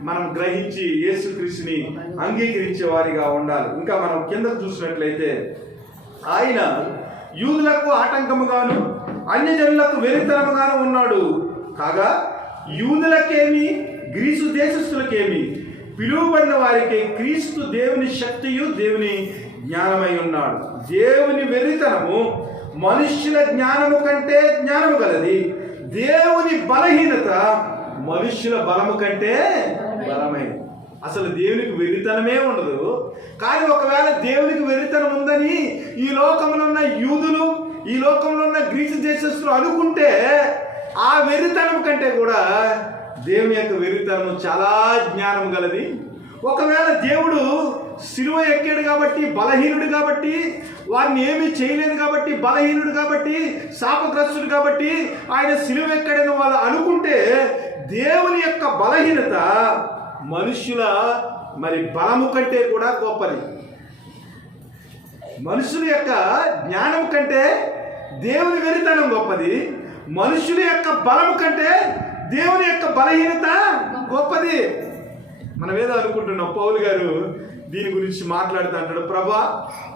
మనం గ్రహించి యేసుక్రీస్తుని అంగీకరించే వారిగా ఉండాలి. ఇంకా మనం కిందకు చూసినట్లయితే ఆయన యూదులకు ఆటంకముగాను అన్యజనులకు వెరితనముగాను ఉన్నాడు. కాగా యూదులకేమి గ్రీసు దేశస్థులకేమి పిలువబడిన వారికి క్రీస్తు దేవుని శక్తియు దేవుని జ్ఞానమై ఉన్నాడు. దేవుని వెరితనము మనుష్యుల జ్ఞానము కంటే జ్ఞానము గలది, దేవుని బలహీనత మనుష్యుల బలము కంటే బలమైనది. అసలు దేవునికి వెర్రితనమే ఉండదు. కానీ ఒకవేళ దేవునికి వెర్రితనం ఉందని ఈ లోకంలో ఉన్న యూదులు, ఈ లోకంలో ఉన్న గ్రీసు దేశస్తులు అనుకుంటే ఆ వెర్రితనం కంటే కూడా దేవుని యొక్క వెర్రితనం చాలా జ్ఞానం గలది. ఒకవేళ దేవుడు సిలువ ఎక్కాడు కాబట్టి, బలహీనుడు కాబట్టి, వారిని ఏమీ చేయలేదు కాబట్టి, బలహీనుడు కాబట్టి, శాపగ్రస్తుడు కాబట్టి ఆయన సిలువ ఎక్కాడని వాళ్ళు అనుకుంటే దేవుని యొక్క బలహీనత మనుష్యుల బలము కంటే కూడా గొప్పది. మనుషుల యొక్క జ్ఞానం కంటే దేవుని వెరితనం గొప్పది, మనుషుల యొక్క బలము కంటే దేవుని యొక్క బలహీనత గొప్పది. మనం ఏదో అనుకుంటున్నాం, పౌలు గారు దీని గురించి మాట్లాడుతూ అంటాడు, ప్రభా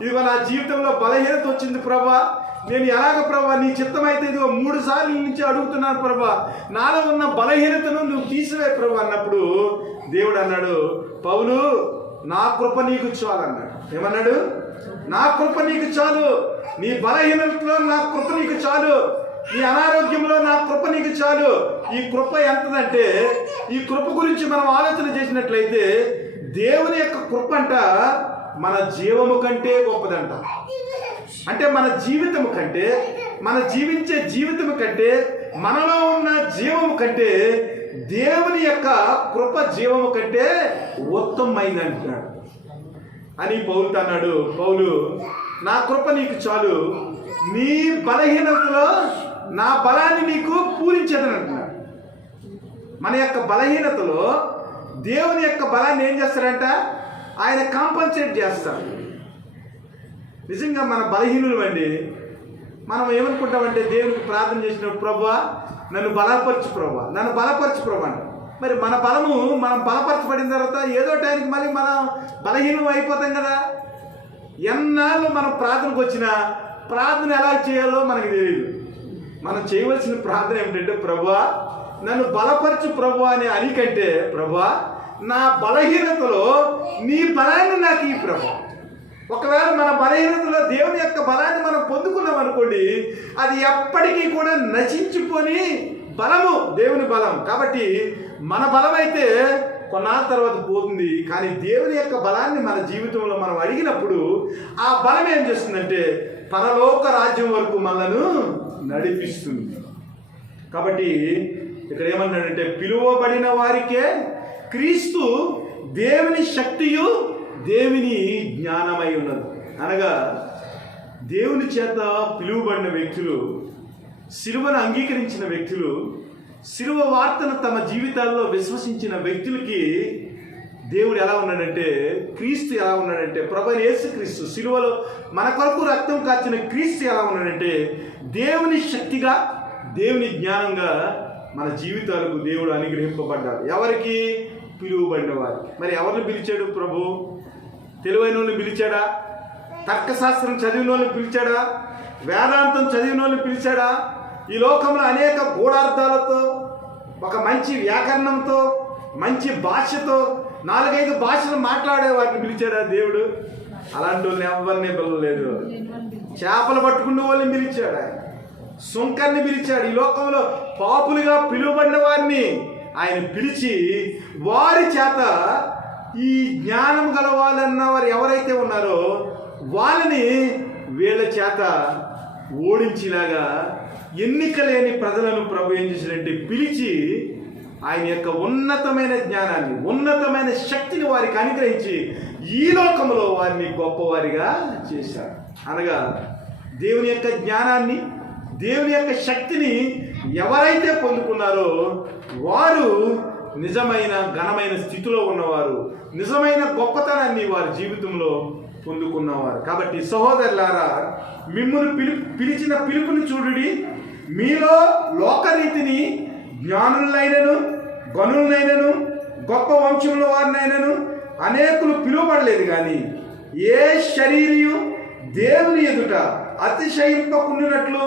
ఇదిగో నా జీవితంలో బలహీనత వచ్చింది ప్రభా, నేను ఎలాగ ప్రభా నీ చిత్తమైతే ఇదిగో 3 సార్లు నుంచి అడుగుతున్నాను ప్రభా, నాలో ఉన్న బలహీనతను నువ్వు తీసివే ప్రభా అన్నప్పుడు దేవుడు అన్నాడు, పౌలు నా కృప నీకు చాలు అన్నాడు. ఏమన్నాడు? నా కృప నీకు చాలు, నీ బలహీనతలో నా కృప నీకు చాలు, నీ అనారోగ్యంలో నా కృప నీకు చాలు. ఈ కృప ఎంతదంటే, ఈ కృప గురించి మనం ఆలోచన చేసినట్లయితే దేవుని యొక్క కృప అంట మన జీవము కంటే గొప్పదంట. అంటే మన జీవితము కంటే, మన జీవించే జీవితము కంటే, మనలో ఉన్న జీవము కంటే దేవుని యొక్క కృప జీవము కంటే ఉత్తమమైంది అంటున్నాడు అని పౌలు అన్నాడు. పౌలు నా కృప నీకు చాలు, నీ బలహీనతలో నా బలాన్ని నీకు పూరించదని అంటున్నాడు. మన యొక్క బలహీనతలో దేవుని యొక్క బలాన్ని ఏం చేస్తాడంట? ఆయన కాంపన్సేట్ చేస్తాడు. నిజంగా మన బలహీనులు అండి. మనం ఏమనుకుంటామంటే దేవునికి ప్రార్థన చేసినప్పుడు ప్రభువా నన్ను బలపరచు ప్రభువా, నన్ను బలపరచు ప్రభువా. మరి మన బలము మనం బలపరచబడిన తర్వాత ఏదో టైంకి మళ్ళీ మనం బలహీనం అయిపోతాం కదా. ఎన్నాళ్ళు మనం ప్రార్థనకు వచ్చినా ప్రార్థన ఎలా చేయాలో మనకు తెలియదు. మనం చేయవలసిన ప్రార్థన ఏమిటంటే, ప్రభువా నన్ను బలపరచు ప్రభువా అని కంటే, ప్రభువా నా బలహీనతలో నీ బలాన్ని నాకు ఈ ప్రభువా. ఒకవేళ మన బలహీనతలో దేవుని యొక్క బలాన్ని మనం పొందుకున్నాం అనుకోండి, అది ఎప్పటికీ కూడా నశించుకొని బలము దేవుని బలం. కాబట్టి మన బలం అయితే కొన్నాళ్ళ తర్వాత పోతుంది, కానీ దేవుని యొక్క బలాన్ని మన జీవితంలో మనం అడిగినప్పుడు ఆ బలం ఏం చేస్తుందంటే పరలోక రాజ్యం వరకు మనను నడిపిస్తుంది. కాబట్టి ఇక్కడ ఏమన్నాడంటే, పిలువబడిన వారికే క్రీస్తు దేవుని శక్తియు దేవుని జ్ఞానమై ఉన్నది. అనగా దేవుని చేత పిలువబడిన వ్యక్తులు, సిలువను అంగీకరించిన వ్యక్తులు, సిలువ వార్తను తమ జీవితాల్లో విశ్వసించిన వ్యక్తులకి దేవుడు ఎలా ఉన్నాడంటే, క్రీస్తు ఎలా ఉన్నాడంటే, ప్రభువైన యేసుక్రీస్తు సిలువలో మన కొరకు రక్తం కార్చిన క్రీస్తు ఎలా ఉన్నాడంటే దేవుని శక్తిగా, దేవుని జ్ఞానంగా మన జీవితాలకు దేవుడు అనుగ్రహింపబడ్డాడు. ఎవరికి? పిలువబడిన వారు. మరి ఎవరిని పిలిచాడు ప్రభు? తెలివైన వాళ్ళని పిలిచాడా? తర్కశాస్త్రం చదివిన వాళ్ళని పిలిచాడా? వేదాంతం చదివిన వాళ్ళని పిలిచాడా? ఈ లోకంలో అనేక గూఢార్థాలతో, ఒక మంచి వ్యాకరణంతో, మంచి భాషతో 4-5 భాషలు మాట్లాడే వాటిని పిలిచాడా దేవుడు? అలాంటి వాళ్ళని ఎవరిని పిలవలేదు. చేపలు పట్టుకునే వాళ్ళని పిలిచాడు ఆయన, సుంకర్ని పిలిచాడు. ఈ లోకంలో పాపులుగా పిలువబడిన వారిని ఆయన పిలిచి వారి చేత ఈ జ్ఞానం గల వాళ్ళన్న వారు ఎవరైతే ఉన్నారో వాళ్ళని వీళ్ళ చేత ఓడించేలాగా ఎన్నిక లేని ప్రజలను ప్రభు ఏం చేశాడంటే పిలిచి ఆయన యొక్క ఉన్నతమైన జ్ఞానాన్ని, ఉన్నతమైన శక్తిని వారికి అనుగ్రహించి ఈ లోకంలో వారిని గొప్పవారిగా చేశారు. అనగా దేవుని యొక్క జ్ఞానాన్ని, దేవుని యొక్క శక్తిని ఎవరైతే పొందుకున్నారో వారు నిజమైన ఘనమైన స్థితిలో ఉన్నవారు, నిజమైన గొప్పతనాన్ని వారి జీవితంలో పొందుకున్నవారు. కాబట్టి సహోదరులారా, మిమ్మును పిలిచిన పిలుపుని చూడుడి. మీలో లోకరీతిని జ్ఞానులైనను, గనులైనను, గొప్ప వంశముల వారినైనను అనేకులు పిలువబడలేదు. కానీ ఏ శరీరయు దేవుని ఎదుట అతిశయింపకుండినట్లు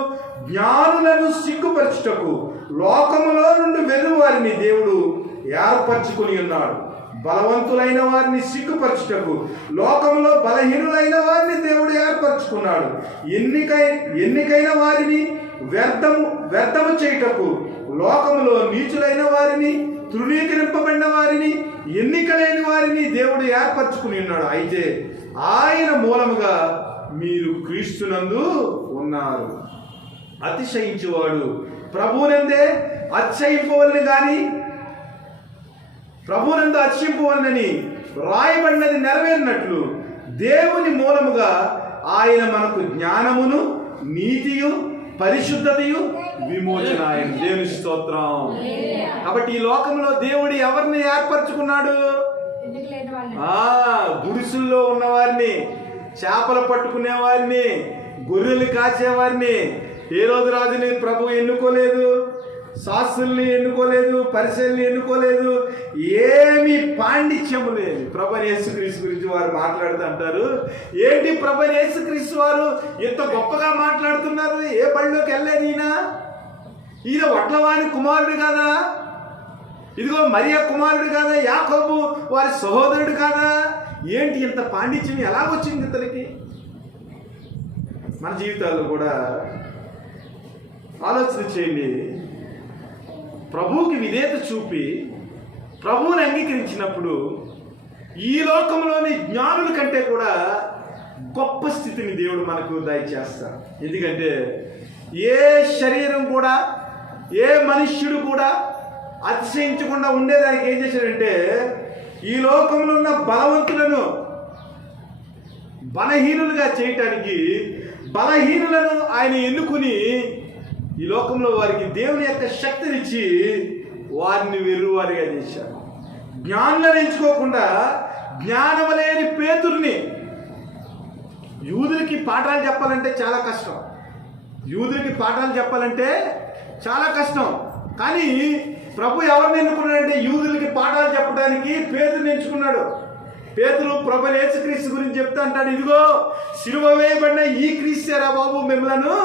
జ్ఞానులను సిగ్గుపరచుటకు లోకములో నుండి వెళ్ళు వారిని దేవుడు ఏర్పరచుకుని ఉన్నాడు. బలవంతులైన వారిని సిగ్గుపరచుటకు లోకంలో బలహీనులైన వారిని దేవుడు ఏర్పరచుకున్నాడు. ఎన్నికైన వారిని వ్యర్థము చేయుటకు లోకములో నీచులైన వారిని, తృణీకరింపబడిన వారిని, ఎన్నిక లేని వారిని దేవుడు ఏర్పరచుకుని ఉన్నాడు. అయితే ఆయన మూలముగా మీరు క్రీస్తునందు ఉన్నారు. అతిశయించువాడు ప్రభువునందే అతిశయింపవలని కానీ ప్రభువునందు అతిశయింపవలనని రాయబడినది నెరవేరినట్లు దేవుని మూలముగా ఆయన మనకు జ్ఞానమును, నీతియు, పరిశుద్ధతయు, విమోచన. ఆయన దేవుని స్తోత్రం. కాబట్టి ఈ లోకంలో దేవుడు ఎవరిని ఏర్పరచుకున్నాడు? గుడిసుల్లో ఉన్నవారిని, చేపలు పట్టుకునే వారిని, గొర్రెలు కాచేవారిని. ఏ రోజు రాజుని ప్రభు ఎన్నుకోలేదు, శాస్త్రుల్ని ఎన్నుకోలేదు, పరిశీలనని ఎన్నుకోలేదు. ఏమి పాండిత్యము లేదు. ప్రభు యేసుక్రీస్తు గురించి వారు మాట్లాడుతూ అంటారు, ఏంటి ప్రభు యేసుక్రీస్తు వారు ఎంత గొప్పగా మాట్లాడుతున్నారు? ఏ బడిలోకి వెళ్ళలేదు ఈయన వడ్లవాని కుమారుడు కాదా? ఇదిగో మరియ కుమారుడు కాదా? యాకోబు వారి సహోదరుడు కాదా? ఏంటి ఇంత పాండిత్యం ఎలాగొచ్చింది ఇతనికి? మన జీవితాల్లో కూడా ఆలోచన చేయండి. ప్రభువుకి విధేయత చూపి ప్రభువుని అంగీకరించినప్పుడు ఈ లోకంలోని జ్ఞానుల కంటే కూడా గొప్ప స్థితిని దేవుడు మనకు దయచేస్తాడు. ఎందుకంటే ఏ శరీరం కూడా, ఏ మనుష్యుడు కూడా అతిశయించకుండా ఉండేదానికి ఏం చేశాడంటే ఈ లోకంలో ఉన్న బలవంతులను బలహీనులుగా చేయటానికి బలహీనులను ఆయన ఎన్నుకుని ఈ లోకంలో వారికి దేవుని యొక్క శక్తినిచ్చి వారిని వెర్రువారిగా చేశారు. జ్ఞానులను ఎంచుకోకుండా జ్ఞానము లేని పేతురుని, యూదులకి పాఠాలు చెప్పాలంటే చాలా కష్టం. యూదులకి పాఠాలు చెప్పాలంటే చాలా కష్టం. కానీ ప్రభు ఎవరిని ఎన్నుకున్నాడంటే యూదులకి పాఠాలు చెప్పడానికి పేతురుని ఎంచుకున్నాడు. పేతురు ప్రభు యేసుక్రీస్తు గురించి చెప్తా అంటాడు, ఇదిగో సిలువ వేయబడిన ఈ క్రీస్తేరా బాబు మిమ్మలను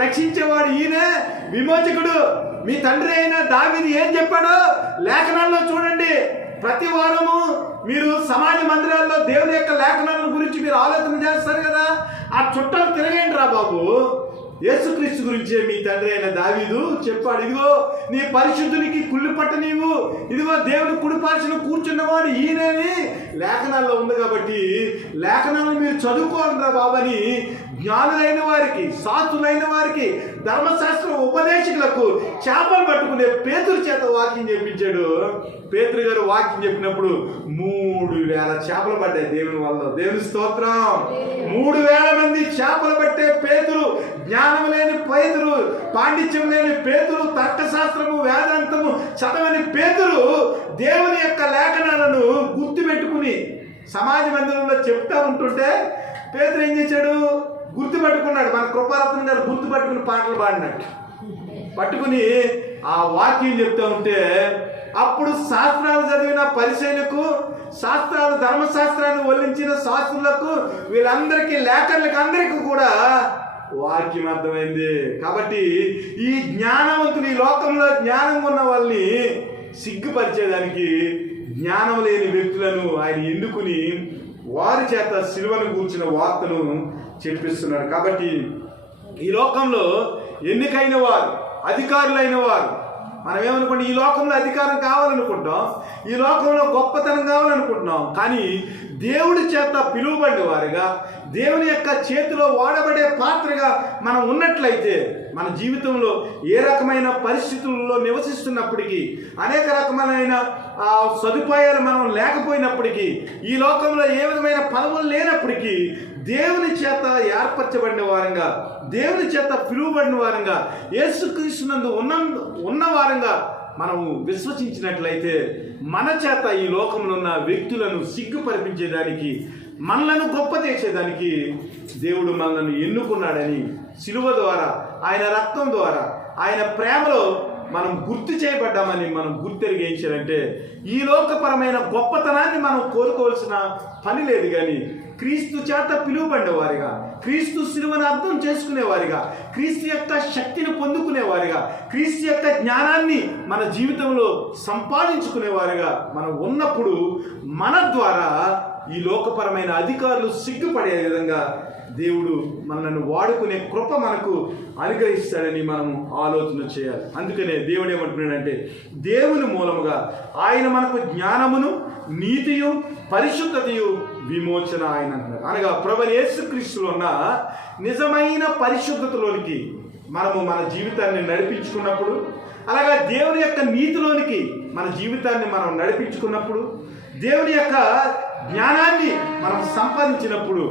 రక్షించేవాడు, ఈయన విమోచకుడు. మీ తండ్రి అయిన దావీదు ఏం చెప్పాడో లేఖనాల్లో చూడండి. ప్రతి వారము మీరు సమాజ మందిరాల్లో దేవుని యొక్క లేఖనాల గురించి మీరు ఆలోచన చేస్తారు కదా, ఆ చుట్టాలు తిరగండి రా బాబు. యేసుక్రీస్తు గురించే మీ తండ్రి అయిన దావీదు చెప్పాడు, ఇదిగో నీ పరిశుద్ధునికి కుళ్ళు పట్ట నీవు, ఇదిగో దేవుని కుడిపార్శ్వన కూర్చున్నవాడు ఈయనని లేఖనాల్లో ఉంది. కాబట్టి లేఖనాలను మీరు చదువుకోవాలరా బాబని జ్ఞానులైన వారికి, శాస్త్రులైన వారికి, ధర్మశాస్త్ర ఉపదేశకులకు చేపలు పట్టుకునే పేతురు చేత వాక్యం చెప్పించాడు. పేతురు గారు వాక్యం చెప్పినప్పుడు 3000 చేపలు పడ్డాయి దేవుని వల్ల. దేవుని స్తోత్రం. 3000 మంది చేపలు పట్టే పేతురు, జ్ఞానం లేని పేతురు, పాండిత్యం లేని పేతురు, తర్కశాస్త్రము వేదాంతము చదవని పేతురు దేవుని యొక్క లేఖనాలను గుర్తుపెట్టుకుని సమాజ మందిరంలో చెప్తా ఉంటుంటే పేతురు ఏం చేశాడు? గుర్తుపట్టుకున్నాడు. మన కృపారత్న గారు గుర్తుపట్టుకుని పాటలు పాడినట్టు పట్టుకుని ఆ వాక్యం చెప్తా ఉంటే అప్పుడు శాస్త్రాలు చదివిన పరిశీలకు, శాస్త్రాలు ధర్మశాస్త్రాన్ని వల్లించిన శాస్త్రులకు, వీళ్ళందరికీ లేఖర్లకు అందరికీ కూడా వాక్యం అర్థమైంది. కాబట్టి ఈ జ్ఞానవంతులు, ఈ లోకంలో జ్ఞానం ఉన్న వాళ్ళని సిగ్గుపరిచేదానికి జ్ఞానం లేని వ్యక్తులను ఆయన ఎన్నుకుని వారి చేత సిలువను గూర్చిన వార్తను చెప్పిస్తున్నాడు. కాబట్టి ఈ లోకంలో ఎన్నికైన వారు, అధికారులైన వారు, మనం ఏమనుకోండి, ఈ లోకంలో అధికారం కావాలనుకుంటాం, ఈ లోకంలో గొప్పతనం కావాలనుకుంటున్నాం. కానీ దేవుడి చేత పిలువబడిన వారుగా, దేవుని యొక్క చేతిలో వాడబడే పాత్రగా మనం ఉన్నట్లయితే మన జీవితంలో ఏ రకమైన పరిస్థితుల్లో నివసిస్తున్నప్పటికీ, అనేక రకమైన సదుపాయాలు మనం లేకపోయినప్పటికీ, ఈ లోకంలో ఏ విధమైన పదవులు లేనప్పటికీ దేవుని చేత ఏర్పరచబడిన వారంగా, దేవుని చేత పిలువబడిన వారంగా, యేసుక్రీస్తునందు ఉన్న వారంగా మనము విశ్వసించినట్లయితే మన చేత ఈ లోకంలో ఉన్న వ్యక్తులను సిగ్గుపరిపించేదానికి, మనలను గొప్ప చేసేదానికి దేవుడు మనల్ని ఎన్నుకున్నాడని సిలువ ద్వారా, ఆయన రక్తం ద్వారా, ఆయన ప్రేమలో మనం గుర్తు చేయబడ్డామని మనం గుర్తెరిగించాలంటే ఈ లోకపరమైన గొప్పతనాన్ని మనం కోరుకోవాల్సిన పని లేదు. కానీ క్రీస్తు చేత పిలువబడిన వారిగా, క్రీస్తు సిలువను అర్థం చేసుకునేవారిగా, క్రీస్తు యొక్క శక్తిని పొందుకునేవారిగా, క్రీస్తు యొక్క జ్ఞానాన్ని మన జీవితంలో సంపాదించుకునేవారిగా మనం ఉన్నప్పుడు మన ద్వారా ఈ లోకపరమైన అధికారులు సిగ్గుపడే విధంగా దేవుడు మనల్ని వాడుకునే కృప మనకు అనుగ్రహిస్తాడని మనం ఆలోచన చేయాలి. అందుకనే దేవుడు ఏమంటున్నాడంటే, దేవుని మూలముగా ఆయన మనకు జ్ఞానమును, నీతియు, పరిశుద్ధతయు, విమోచన ఆయన అంటున్నారు. అనగా ప్రభువైన యేసుక్రీస్తులో ఉన్న నిజమైన పరిశుద్ధతలోనికి మనము మన జీవితాన్ని నడిపించుకున్నప్పుడు, అలాగా దేవుని యొక్క నీతిలోనికి మన జీవితాన్ని మనం నడిపించుకున్నప్పుడు, దేవుని యొక్క జ్ఞానాన్ని మనం సంపాదించినప్పుడు,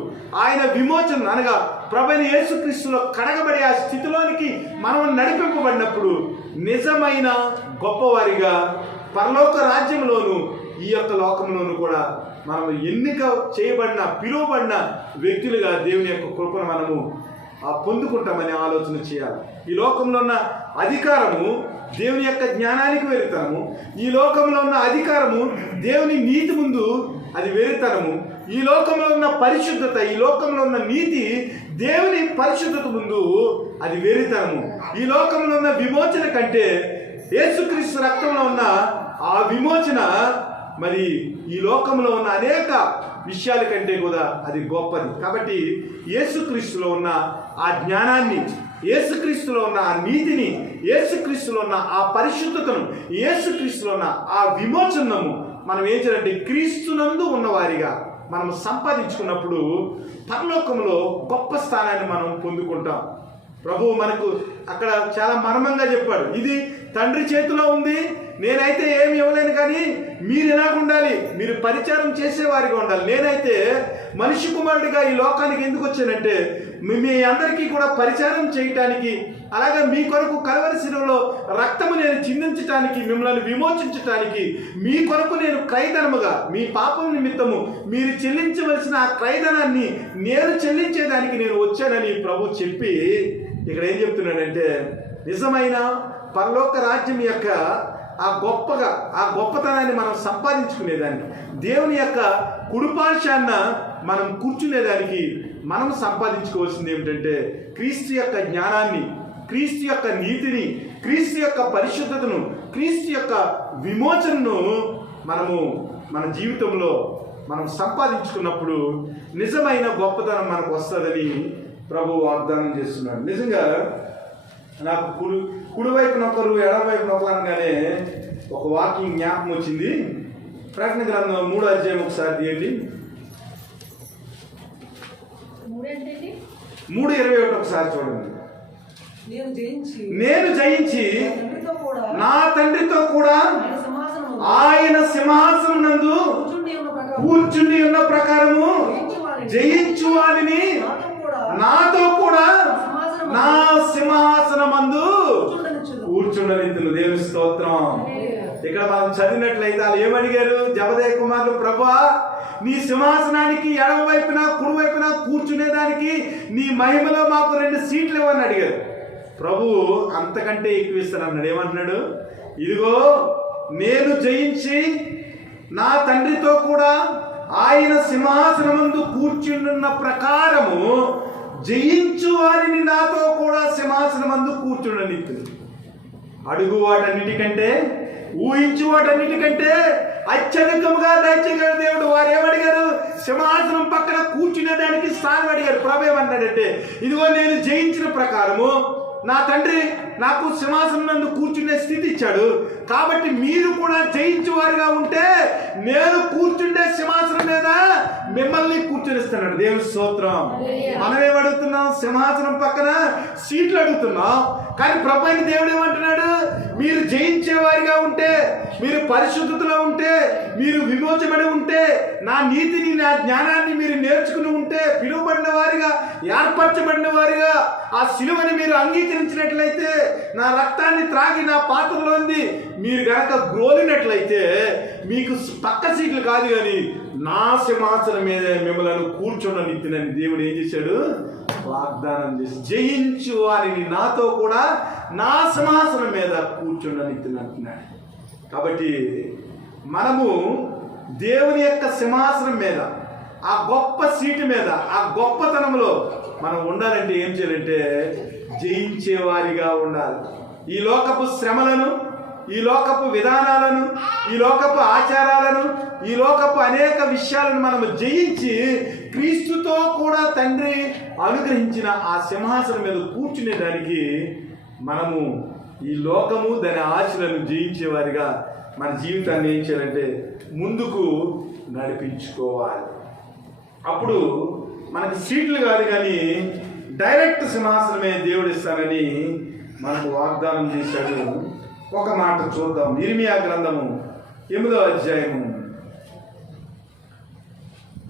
ఆయన విమోచన అనగా ప్రభువైన యేసుక్రీస్తులో కడగబడే ఆ స్థితిలోనికి మనం నడిపింపబడినప్పుడు నిజమైన గొప్పవారిగా పరలోక రాజ్యంలోను ఈ యొక్క లోకంలోనూ కూడా మనం ఎన్నిక చేయబడిన, పిలువబడిన వ్యక్తులుగా దేవుని యొక్క కృపను మనము పొందుకుంటామని ఆలోచన చేయాలి. ఈ లోకంలో ఉన్న అధికారము దేవుని యొక్క జ్ఞానానికి వెళ్తాము. ఈ లోకంలో ఉన్న అధికారము దేవుని నీతి ముందు అది వెళ్తాము. ఈ లోకంలో ఉన్న పరిశుద్ధత, ఈ లోకంలో ఉన్న నీతి దేవుని పరిశుద్ధత ముందు అది వెళ్తాము. ఈ లోకంలో ఉన్న విమోచన కంటే యేసుక్రీస్తు రక్తంలో ఉన్న ఆ విమోచన మరి ఈ లోకంలో ఉన్న అనేక విషయాల కంటే కూడా అది గొప్పది. కాబట్టి యేసుక్రీస్తులో ఉన్న ఆ జ్ఞానాన్ని, యేసుక్రీస్తులో ఉన్న ఆ నీతిని, యేసుక్రీస్తులో ఉన్న ఆ పరిశుద్ధతను, యేసుక్రీస్తులో ఉన్న ఆ విమోచనము మనం ఏం చేయాలంటే క్రీస్తునందు ఉన్నవారిగా మనం సంపాదించుకున్నప్పుడు పరలోకంలో గొప్ప స్థానాన్ని మనం పొందుకుంటాం. ప్రభువు మనకు అక్కడ చాలా మర్మంగా చెప్పాడు, ఇది తండ్రి చేతిలో ఉంది, నేనైతే ఏమి ఇవ్వలేను, కానీ మీరు ఎలాగ ఉండాలి, మీరు పరిచారం చేసేవారిగా ఉండాలి. నేనైతే మనిషి కుమారుడిగా ఈ లోకానికి ఎందుకు వచ్చానంటే మీ అందరికీ కూడా పరిచారం చేయటానికి, అలాగే మీ కొరకు కలవరి శిలువలో రక్తము నేను చిందించటానికి, మిమ్మల్ని విమోచించటానికి, మీ కొరకు నేను క్రయధనముగా, మీ పాపం నిమిత్తము మీరు చెల్లించవలసిన ఆ క్రయధనాన్ని నేను చెల్లించేదానికి నేను వచ్చానని ప్రభు చెప్పి ఇక్కడ ఏం చెప్తున్నాడంటే, నిజమైన పరలోక రాజ్యం యొక్క ఆ గొప్పతనాన్ని మనం సంపాదించుకునేదానికి, దేవుని యొక్క కుడిపార్శ్వాన మనం కూర్చునేదానికి మనం సంపాదించుకోవాల్సింది ఏమిటంటే క్రీస్తు యొక్క జ్ఞానాన్ని, క్రీస్తు యొక్క నీతిని, క్రీస్తు యొక్క పరిశుద్ధతను, క్రీస్తు యొక్క విమోచనను మనము మన జీవితంలో మనం సంపాదించుకున్నప్పుడు నిజమైన గొప్పతనం మనకు వస్తుందని ప్రభు వాగ్దానం చేస్తున్నాడు. నిజంగా నాకు కుడివైపున ఒకరు, ఎడమవైపున ఒకరు అనగానే ఒక వాక్యం జ్ఞాపకం వచ్చింది. ప్రకటన గ్రంథం 3వ అధ్యాయం ఒకసారి తీయండి. 3:21 ఒకసారి చూడండి. నేను జయించి నా తండ్రితో కూడా ఆయన సింహాసనం నందు కూర్చుని ఉన్న ప్రకారము జయించు వారిని నాతో కూడా నా సింహాసనమందు కూర్చుండనిత్తును. దేవుని స్తోత్రం. ఇక్కడ మనం చదివినట్లయితే వాళ్ళు ఏమడిగారు? జబదయి కుమారులు, ప్రభువా నీ సింహాసనానికి ఎడమ వైపున కుడి వైపున కూర్చునేదానికి నీ మహిమలో మాకు 2 సీట్లు ఇవ్వని అడిగారు. ప్రభువు అంతకంటే ఎక్కువ ఇస్తానన్నాడు. ఏమంటున్నాడు? ఇదిగో నేను జయించి నా తండ్రితో కూడా ఆయన సింహాసనమందు కూర్చున్న ప్రకారము జయించు వారిని నాతో కూడా సింహాసనం అందు కూర్చుండనిత్తును. అడుగు వాటన్నిటికంటే, ఊహించు వాటన్నిటికంటే అత్యధికముగా దయచేయగల దేవుడు. వారు ఏమడిగారు? సింహాసనం పక్కన కూర్చునేదానికి స్థానం అడిగారు. ప్రభు ఏమన్నాడంటే, ఇదిగో నేను జయించిన ప్రకారము నా తండ్రి నాకు సింహాసనం నందు కూర్చునే స్థితి ఇచ్చాడు, కాబట్టి మీరు కూడా జయించేవారుగా ఉంటే నేను కూర్చుండే సింహాసనం మీద మిమ్మల్ని కూర్చొనిస్తున్నాడు. దేవుని స్తోత్రం. మనమేం అడుగుతున్నాం? సింహాసనం పక్కన సీట్లు అడుగుతున్నాం. కానీ ప్రభు అయిన దేవుడు ఏమంటున్నాడు? మీరు జయించేవారిగా ఉంటే, మీరు పరిశుద్ధతలో ఉంటే, మీరు విమోచబడి ఉంటే, నా నీతిని నా జ్ఞానాన్ని మీరు నేర్చుకుని ఉంటే, పిలువబడిన వారిగా ఏర్పరచబడిన వారిగా ఆ సిలువని మీరు అంగీకరించినట్లయితే, నా రక్తాన్ని త్రాగి నా పాత్రలోంది మీరు గనక గ్రోలినట్లయితే మీకు పక్క సీట్లు కాదు కానీ నా సింహాసనం మీద మిమ్మల్ని కూర్చోననిత్తినని దేవుడు ఏం చేశాడు? వాగ్దానం చేసి జయించు వారిని నాతో కూడా నా సింహాసనం మీద కూర్చోననిత్తినంటున్నాడు. కాబట్టి మనము దేవుని యొక్క సింహాసనం మీద, ఆ గొప్ప సీటు మీద, ఆ గొప్పతనంలో మనం ఉండాలంటే ఏం చేయాలంటే జయించేవారిగా ఉండాలి. ఈ లోకపు శ్రమలను, ఈ లోకపు విధానాలను, ఈ లోకపు ఆచారాలను, ఈ లోకపు అనేక విషయాలను మనము జయించి క్రీస్తుతో కూడా తండ్రి అనుగ్రహించిన ఆ సింహాసనం మీద కూర్చునేదానికి మనము ఈ లోకము దాని ఆశలను జయించేవారిగా మన జీవితాన్ని ఏం చేయాలంటే ముందుకు నడిపించుకోవాలి. అప్పుడు మనకి సీట్లు కాదు కానీ డైరెక్ట్ సింహాసనమే దేవుడు ఇస్తానని మనకు వాగ్దానం చేశాడు. ఒక మాట చూద్దాం. ఇర్మియా గ్రంథము 8వ అధ్యాయము.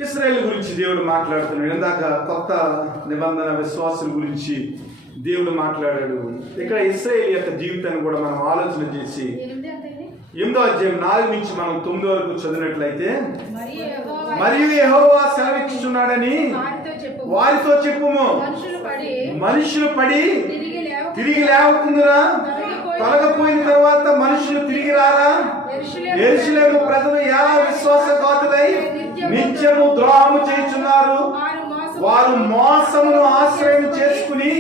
ఇశ్రాయేలు గురించి దేవుడు మాట్లాడుతున్నాడు. ఇందాక కొత్త నిబంధన విశ్వాసుల గురించి దేవుడు మాట్లాడాడు. ఇక్కడ ఇశ్రాయేలు యొక్క జీవితాన్ని కూడా మనం ఆలోచన చేసి 8వ అధ్యాయం 4 నుంచి మనం 9 వరకు చదివినట్లయితే, మరియు యెహోవా సెలవిచ్చుచున్నాడని వారితో చెప్పుము, మనుషులు పడి తిరిగి లేవకుందురా, తొలగిపోయిన తర్వాత మనుషులు తిరిగి రారా? యెరూషలేము ప్రజలు ఎలా విశ్వాసఘాతులై నిత్యము ద్రోహము చేయుచున్నారు. వారు మోసమును ఆశ్రయం చేసుకుని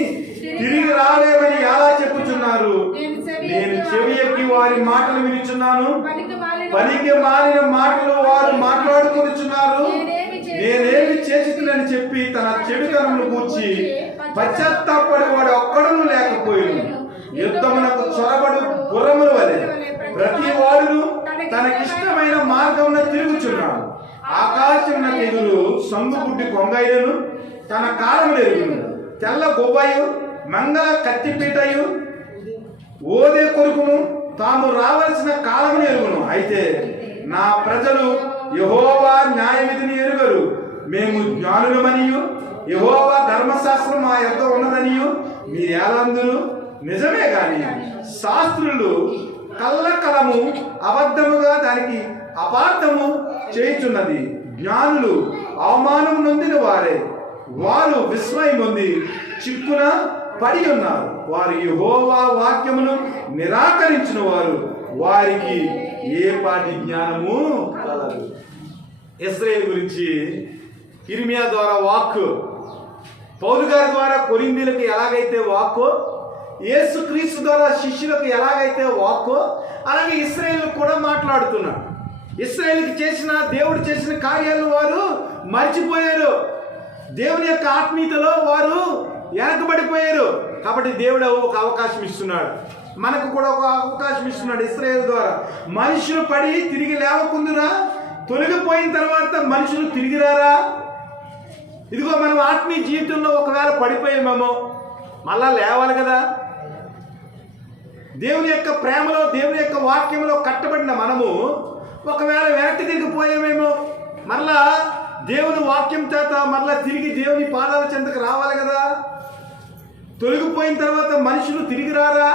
తిరిగి రాలేమని ఎలా చెప్పుచున్నారు. నేను చెవి ఎక్కి వారి మాటలు వినుచున్నాను, పనికి మారిన మాటలు వారు మాట్లాడుకొనుచున్నారు. నేనేమి చేసినని చెప్పి తన చెడుతనమును గూర్చి పశ్చాత్తాపడి వాడు ఒక్కడును లేకపోయాను. యుద్ధమునకు చొరబడు గుర్రముల వలె ప్రతి వాడును తనకిష్టమైన మార్గమున తిరుగుచున్నాడు. ఆకాశమున ఎగురు సందుబుడ్డి కొంగయ్యను తన కాలములు ఎరుగును. తెల్ల గొబ్బయు మంగళ కత్తిపీటయు ఓదే కొరుకును తాము రావలసిన కాలమును ఎరుగును. అయితే నా ప్రజలు యెహోవా న్యాయవిధిని ఎరుగరు. మేము జ్ఞానులమనియు యెహోవా ధర్మశాస్త్రం మా యొద్ద ఉన్నదనియు మీరేలందరూ. నిజమే గాని శాస్త్రులు కల్లకలము అబద్ధముగా దానికి అపార్థము చేయుచున్నది. జ్ఞానులు అవమానం నొందిన వారే, వారు విస్మయం పొంది చిక్కున పడి ఉన్నారు. వారు యెహోవా వాక్యమును నిరాకరించిన వారు, వారికి ఏ పాటి జ్ఞానము కలదు. ఇశ్రాయేలు గురించి ఇర్మియా ద్వారా వాక్కు, పౌలు గారి ద్వారా కొరింథీయులకు ఎలాగైతే వాక్కో, యేసుక్రీస్తు ద్వారా శిష్యులకు ఎలాగైతే వాక్కో, అలాగే ఇశ్రాయేలు కూడా మాట్లాడుతున్నాడు. ఇశ్రాయేలుకి చేసిన దేవుడు చేసిన కార్యాలను వారు మర్చిపోయారు. దేవుని యొక్క ఆత్మీయతలో వారు వెనకబడిపోయారు. కాబట్టి దేవుడు ఒక అవకాశం ఇస్తున్నాడు, మనకు కూడా ఒక అవకాశం ఇస్తున్నాడు. ఇశ్రాయేలు ద్వారా మనుషులు పడి తిరిగి లేవకుందురా, తొలగిపోయిన తర్వాత మనుషులు తిరిగి రారా? ఇదిగో మనం ఆత్మీయ జీవితంలో ఒకవేళ పడిపోయామేమో, మళ్ళా లేవాలి కదా. దేవుని యొక్క ప్రేమలో, దేవుని యొక్క వాక్యంలో కట్టబడిన మనము ఒకవేళ వెనక్కి తిరిగిపోయామేమో, మళ్ళా దేవుని వాక్యం చేత మళ్ళా తిరిగి దేవుని పాదాల చెంతకు రావాలి కదా. తొలగిపోయిన తర్వాత మనుషులు తిరిగి రారా?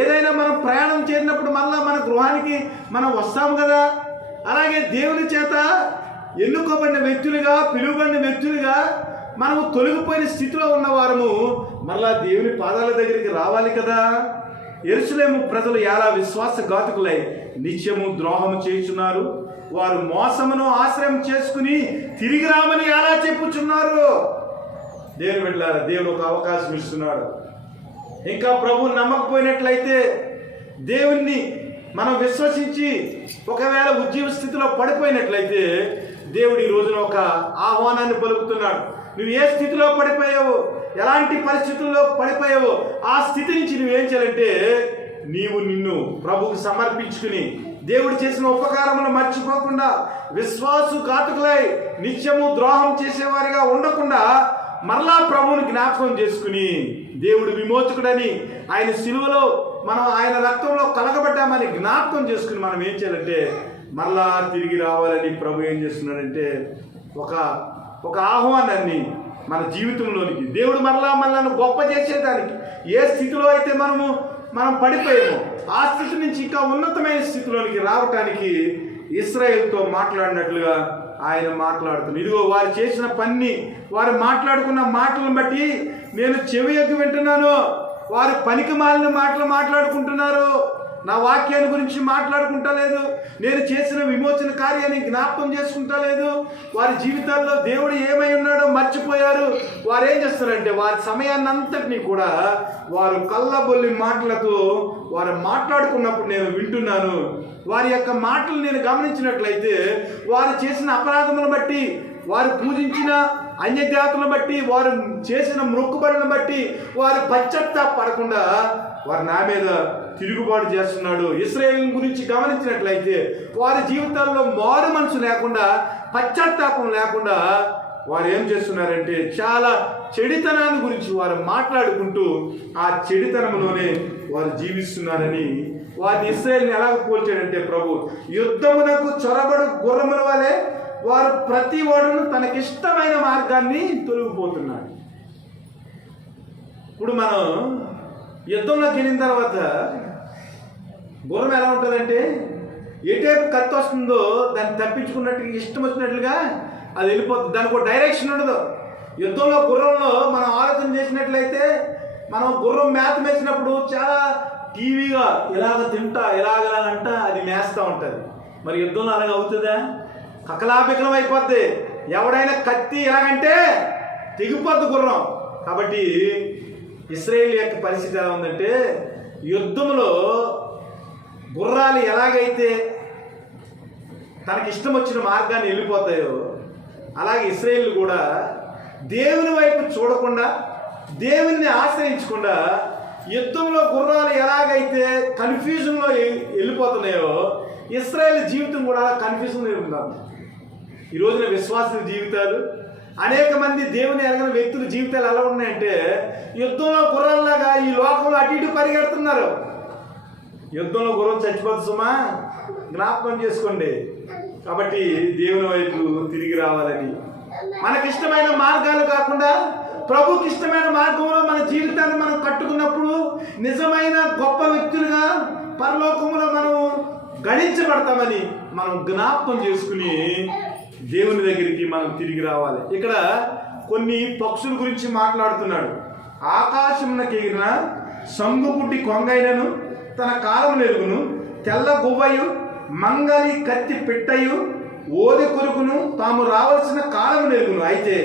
ఏదైనా మనం ప్రయాణం చేరినప్పుడు మళ్ళా మన గృహానికి మనం వస్తాము కదా. అలాగే దేవుని చేత ఎన్నుకోబడిన వ్యక్తులుగా, పిలువబడిన వ్యక్తులుగా మనము తొలగిపోయిన స్థితిలో ఉన్నవారము మళ్ళా దేవుని పాదాల దగ్గరికి రావాలి కదా. యెరూషలేము ప్రజలు ఎలా విశ్వాసఘాతుకులై నిత్యము ద్రోహము చేయుచున్నారు. వారు మోసమును ఆశ్రయం చేసుకుని తిరిగి రామని ఎలా చెప్పుచున్నారు. దేవుని బిడ్డలారా, దేవుడు ఒక అవకాశం ఇస్తున్నాడు. ఇంకా ప్రభు నమ్మకపోయినట్లయితే, దేవుణ్ణి మనం విశ్వసించి ఒకవేళ ఉద్యమ స్థితిలో పడిపోయినట్లయితే, దేవుడు ఈ రోజున ఒక ఆహ్వానాన్ని పలుకుతున్నాడు. నువ్వు ఏ స్థితిలో పడిపోయావో, ఎలాంటి పరిస్థితుల్లో పడిపోయావో, ఆ స్థితి నుంచి నువ్వేం చేయాలంటే, నీవు నిన్ను ప్రభువుకు సమర్పించుకుని దేవుడు చేసిన ఉపకారమును మర్చిపోకుండా, విశ్వాసఘాతకులై నిత్యము ద్రోహం చేసేవారిగా ఉండకుండా మరలా ప్రభువుని జ్ఞాపకం చేసుకుని, దేవుడు విమోచకుడని, ఆయన సిలువలో మనం ఆయన రక్తంలో కలగబడ్డామని జ్ఞాపకం చేసుకుని మనం ఏం చేయాలంటే మరలా తిరిగి రావాలని ప్రభు ఏం చేస్తున్నాడంటే ఒక ఆహ్వానాన్ని మన జీవితంలోనికి దేవుడు మనల్ని గొప్ప చేసేదానికి, ఏ స్థితిలో అయితే మనం పడిపోయామో ఆ స్థితి నుంచి ఇంకా ఉన్నతమైన స్థితిలోనికి రావటానికి ఇశ్రాయేలుతో మాట్లాడినట్లుగా ఆయన మాట్లాడుతున్నాడు. ఇదిగో వారు చేసిన పని, వారు మాట్లాడుకున్న మాటలను బట్టి నేను చెవి ఎగ్గి వింటున్నాను. వారు పనికి మాలిన మాటలు మాట్లాడుకుంటున్నారు, నా వాక్యాన్ని గురించి మాట్లాడుకుంటా లేదు, నేను చేసిన విమోచన కార్యాన్ని జ్ఞాపకం చేసుకుంటా లేదు. వారి జీవితాల్లో దేవుడు ఏమై ఉన్నాడో మర్చిపోయారు. వారు ఏం చేస్తారంటే వారి సమయాన్ని అంతటినీ కూడా వారు కళ్ళబొల్లి మాటలతో వారు మాట్లాడుకున్నప్పుడు నేను వింటున్నాను. వారి యొక్క మాటలు నేను గమనించినట్లయితే, వారు చేసిన అపరాధములను బట్టి, వారు పూజించిన అన్యజాతులను బట్టి, వారు చేసిన మొక్కుబడులను బట్టి వారు పశ్చాత్తాపడకుండా వారు నా మీద తిరుగుబాటు చేస్తున్నాడు. ఇశ్రాయేలు గురించి గమనించినట్లయితే, వారి జీవితాల్లో మారు మనసు లేకుండా, పశ్చాత్తాపం లేకుండా వారు ఏం చేస్తున్నారంటే చాలా చెడితనాన్ని గురించి వారు మాట్లాడుకుంటూ ఆ చెడితనంలోనే వారు జీవిస్తున్నారని వారిని ఇశ్రాయేలుని ఎలా పోల్చాడంటే, ప్రభు యుద్ధమునకు చొరబడు గుర్రముల వలె వారు ప్రతి వాడును తనకిష్టమైన మార్గాన్ని తొలగిపోతున్నాడు. ఇప్పుడు మనం యుద్ధంలోకి వెళ్ళిన తర్వాత గుర్రం ఎలా ఉంటుందంటే, ఎటేపు కత్తి వస్తుందో దాన్ని తప్పించుకున్నట్టు ఇష్టం వచ్చినట్లుగా అది వెళ్ళిపోతుంది. దానికి ఒక డైరెక్షన్ ఉండదు. యుద్ధంలో గుర్రంలో మనం ఆలోచన చేసినట్లయితే, మనం గుర్రం మేత మేసినప్పుడు చాలా టీవీగా ఇలాగ తింటా ఇలాగంట అది మేస్తూ ఉంటుంది. మరి యుద్ధంలో అలాగ అవుతుందా? కకలాపికలం అయిపోద్ది. ఎవడైనా కత్తి ఎలాగంటే తెగిపోద్ది గుర్రం. కాబట్టి ఇశ్రాయేలు యొక్క పరిస్థితి ఎలా ఉందంటే, యుద్ధంలో గుర్రాలు ఎలాగైతే తనకి ఇష్టం వచ్చిన మార్గాన్ని వెళ్ళిపోతాయో, అలాగే ఇశ్రాయేలు కూడా దేవుని వైపు చూడకుండా, దేవుని ఆశ్రయించకుండా యుద్ధంలో గుర్రాలు ఎలాగైతే కన్ఫ్యూజన్లో వెళ్ళిపోతున్నాయో, ఇశ్రాయేలు జీవితం కూడా కన్ఫ్యూజన్లో ఉన్నారు. ఈ రోజున విశ్వాసుల జీవితాలు, అనేక మంది దేవుని ఎరగని వ్యక్తుల జీవితాలు ఎలా ఉన్నాయంటే, యుద్ధంలో గుర్రాల్లాగా ఈ లోకంలో అటు ఇటు పరిగెడుతున్నారు. యుద్ధంలో గుర్రం చచ్చిపోతుంది సుమా, జ్ఞాపకం చేసుకోండి. కాబట్టి దేవుని వైపు తిరిగి రావాలని, మనకిష్టమైన మార్గాలు కాకుండా ప్రభుకి ఇష్టమైన మార్గంలో మన జీవితాన్ని మనం కట్టుకున్నప్పుడు నిజమైన గొప్ప వ్యక్తులుగా పరలోకంలో మనం గణించబడతామని మనం జ్ఞాపకం చేసుకుని దేవుని దగ్గరికి మనం తిరిగి రావాలి. ఇక్కడ కొన్ని పక్షుల గురించి మాట్లాడుతున్నాడు. ఆకాశమునకు ఎగిరిన సంగుపుట్టి కొంగైనను తన కాలము నెరుగును, తెల్ల గువ్వయు మంగలి కత్తి పిట్టయు ఓది కొరుకును తాము రావాల్సిన కాలము నెరుగును, అయితే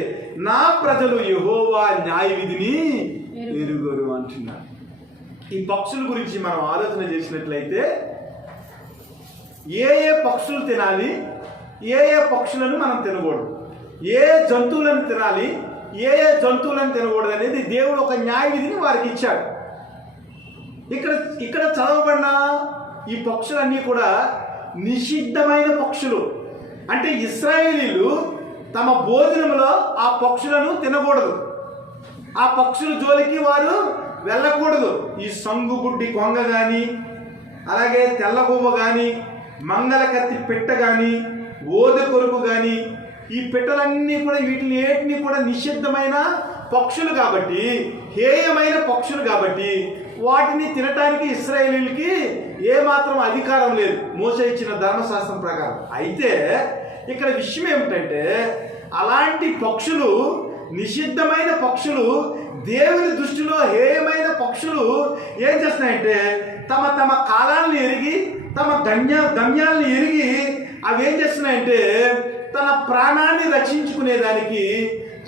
నా ప్రజలు యెహోవా న్యాయ విధిని ఎరుగరు అంటున్నారు. ఈ పక్షుల గురించి మనం ఆలోచన చేసినట్లయితే, ఏ ఏ పక్షులు తినాలి, ఏ ఏ పక్షులను మనం తినకూడదు, ఏ జంతువులను తినాలి, ఏ ఏ జంతువులను తినకూడదు అనేది దేవుడు ఒక న్యాయ విధిని వారికి ఇచ్చాడు. ఇక్కడ చదవబడిన ఈ పక్షులన్నీ కూడా నిషిద్ధమైన పక్షులు. అంటే ఇశ్రాయేలీలు తమ భోజనంలో ఆ పక్షులను తినకూడదు, ఆ పక్షుల జోలికి వారు వెళ్ళకూడదు. ఈ సంగుబుడ్డి కొంగ కానీ, అలాగే తెల్లగువ్వ కానీ, మంగళ కత్తి పిట్ట కానీ, ఓద కొరుకు కానీ, ఈ పిట్టలన్నీ కూడా వీటిని ఏటిని కూడా నిషిద్ధమైన పక్షులు కాబట్టి, హేయమైన పక్షులు కాబట్టి వాటిని తినటానికి ఇశ్రాయేలీలకి ఏమాత్రం అధికారం లేదు మోసే ఇచ్చిన ధర్మశాస్త్రం ప్రకారం. అయితే ఇక్కడ విషయం ఏమిటంటే, అలాంటి పక్షులు, నిషిద్ధమైన పక్షులు, దేవుని దృష్టిలో హేయమైన పక్షులు ఏం చేస్తున్నాయంటే, తమ తమ కాలాలను ఎరిగి, తమ గమ్యాలను ఎరిగి అవి ఏం చేస్తున్నాయంటే తన ప్రాణాన్ని రక్షించుకునేదానికి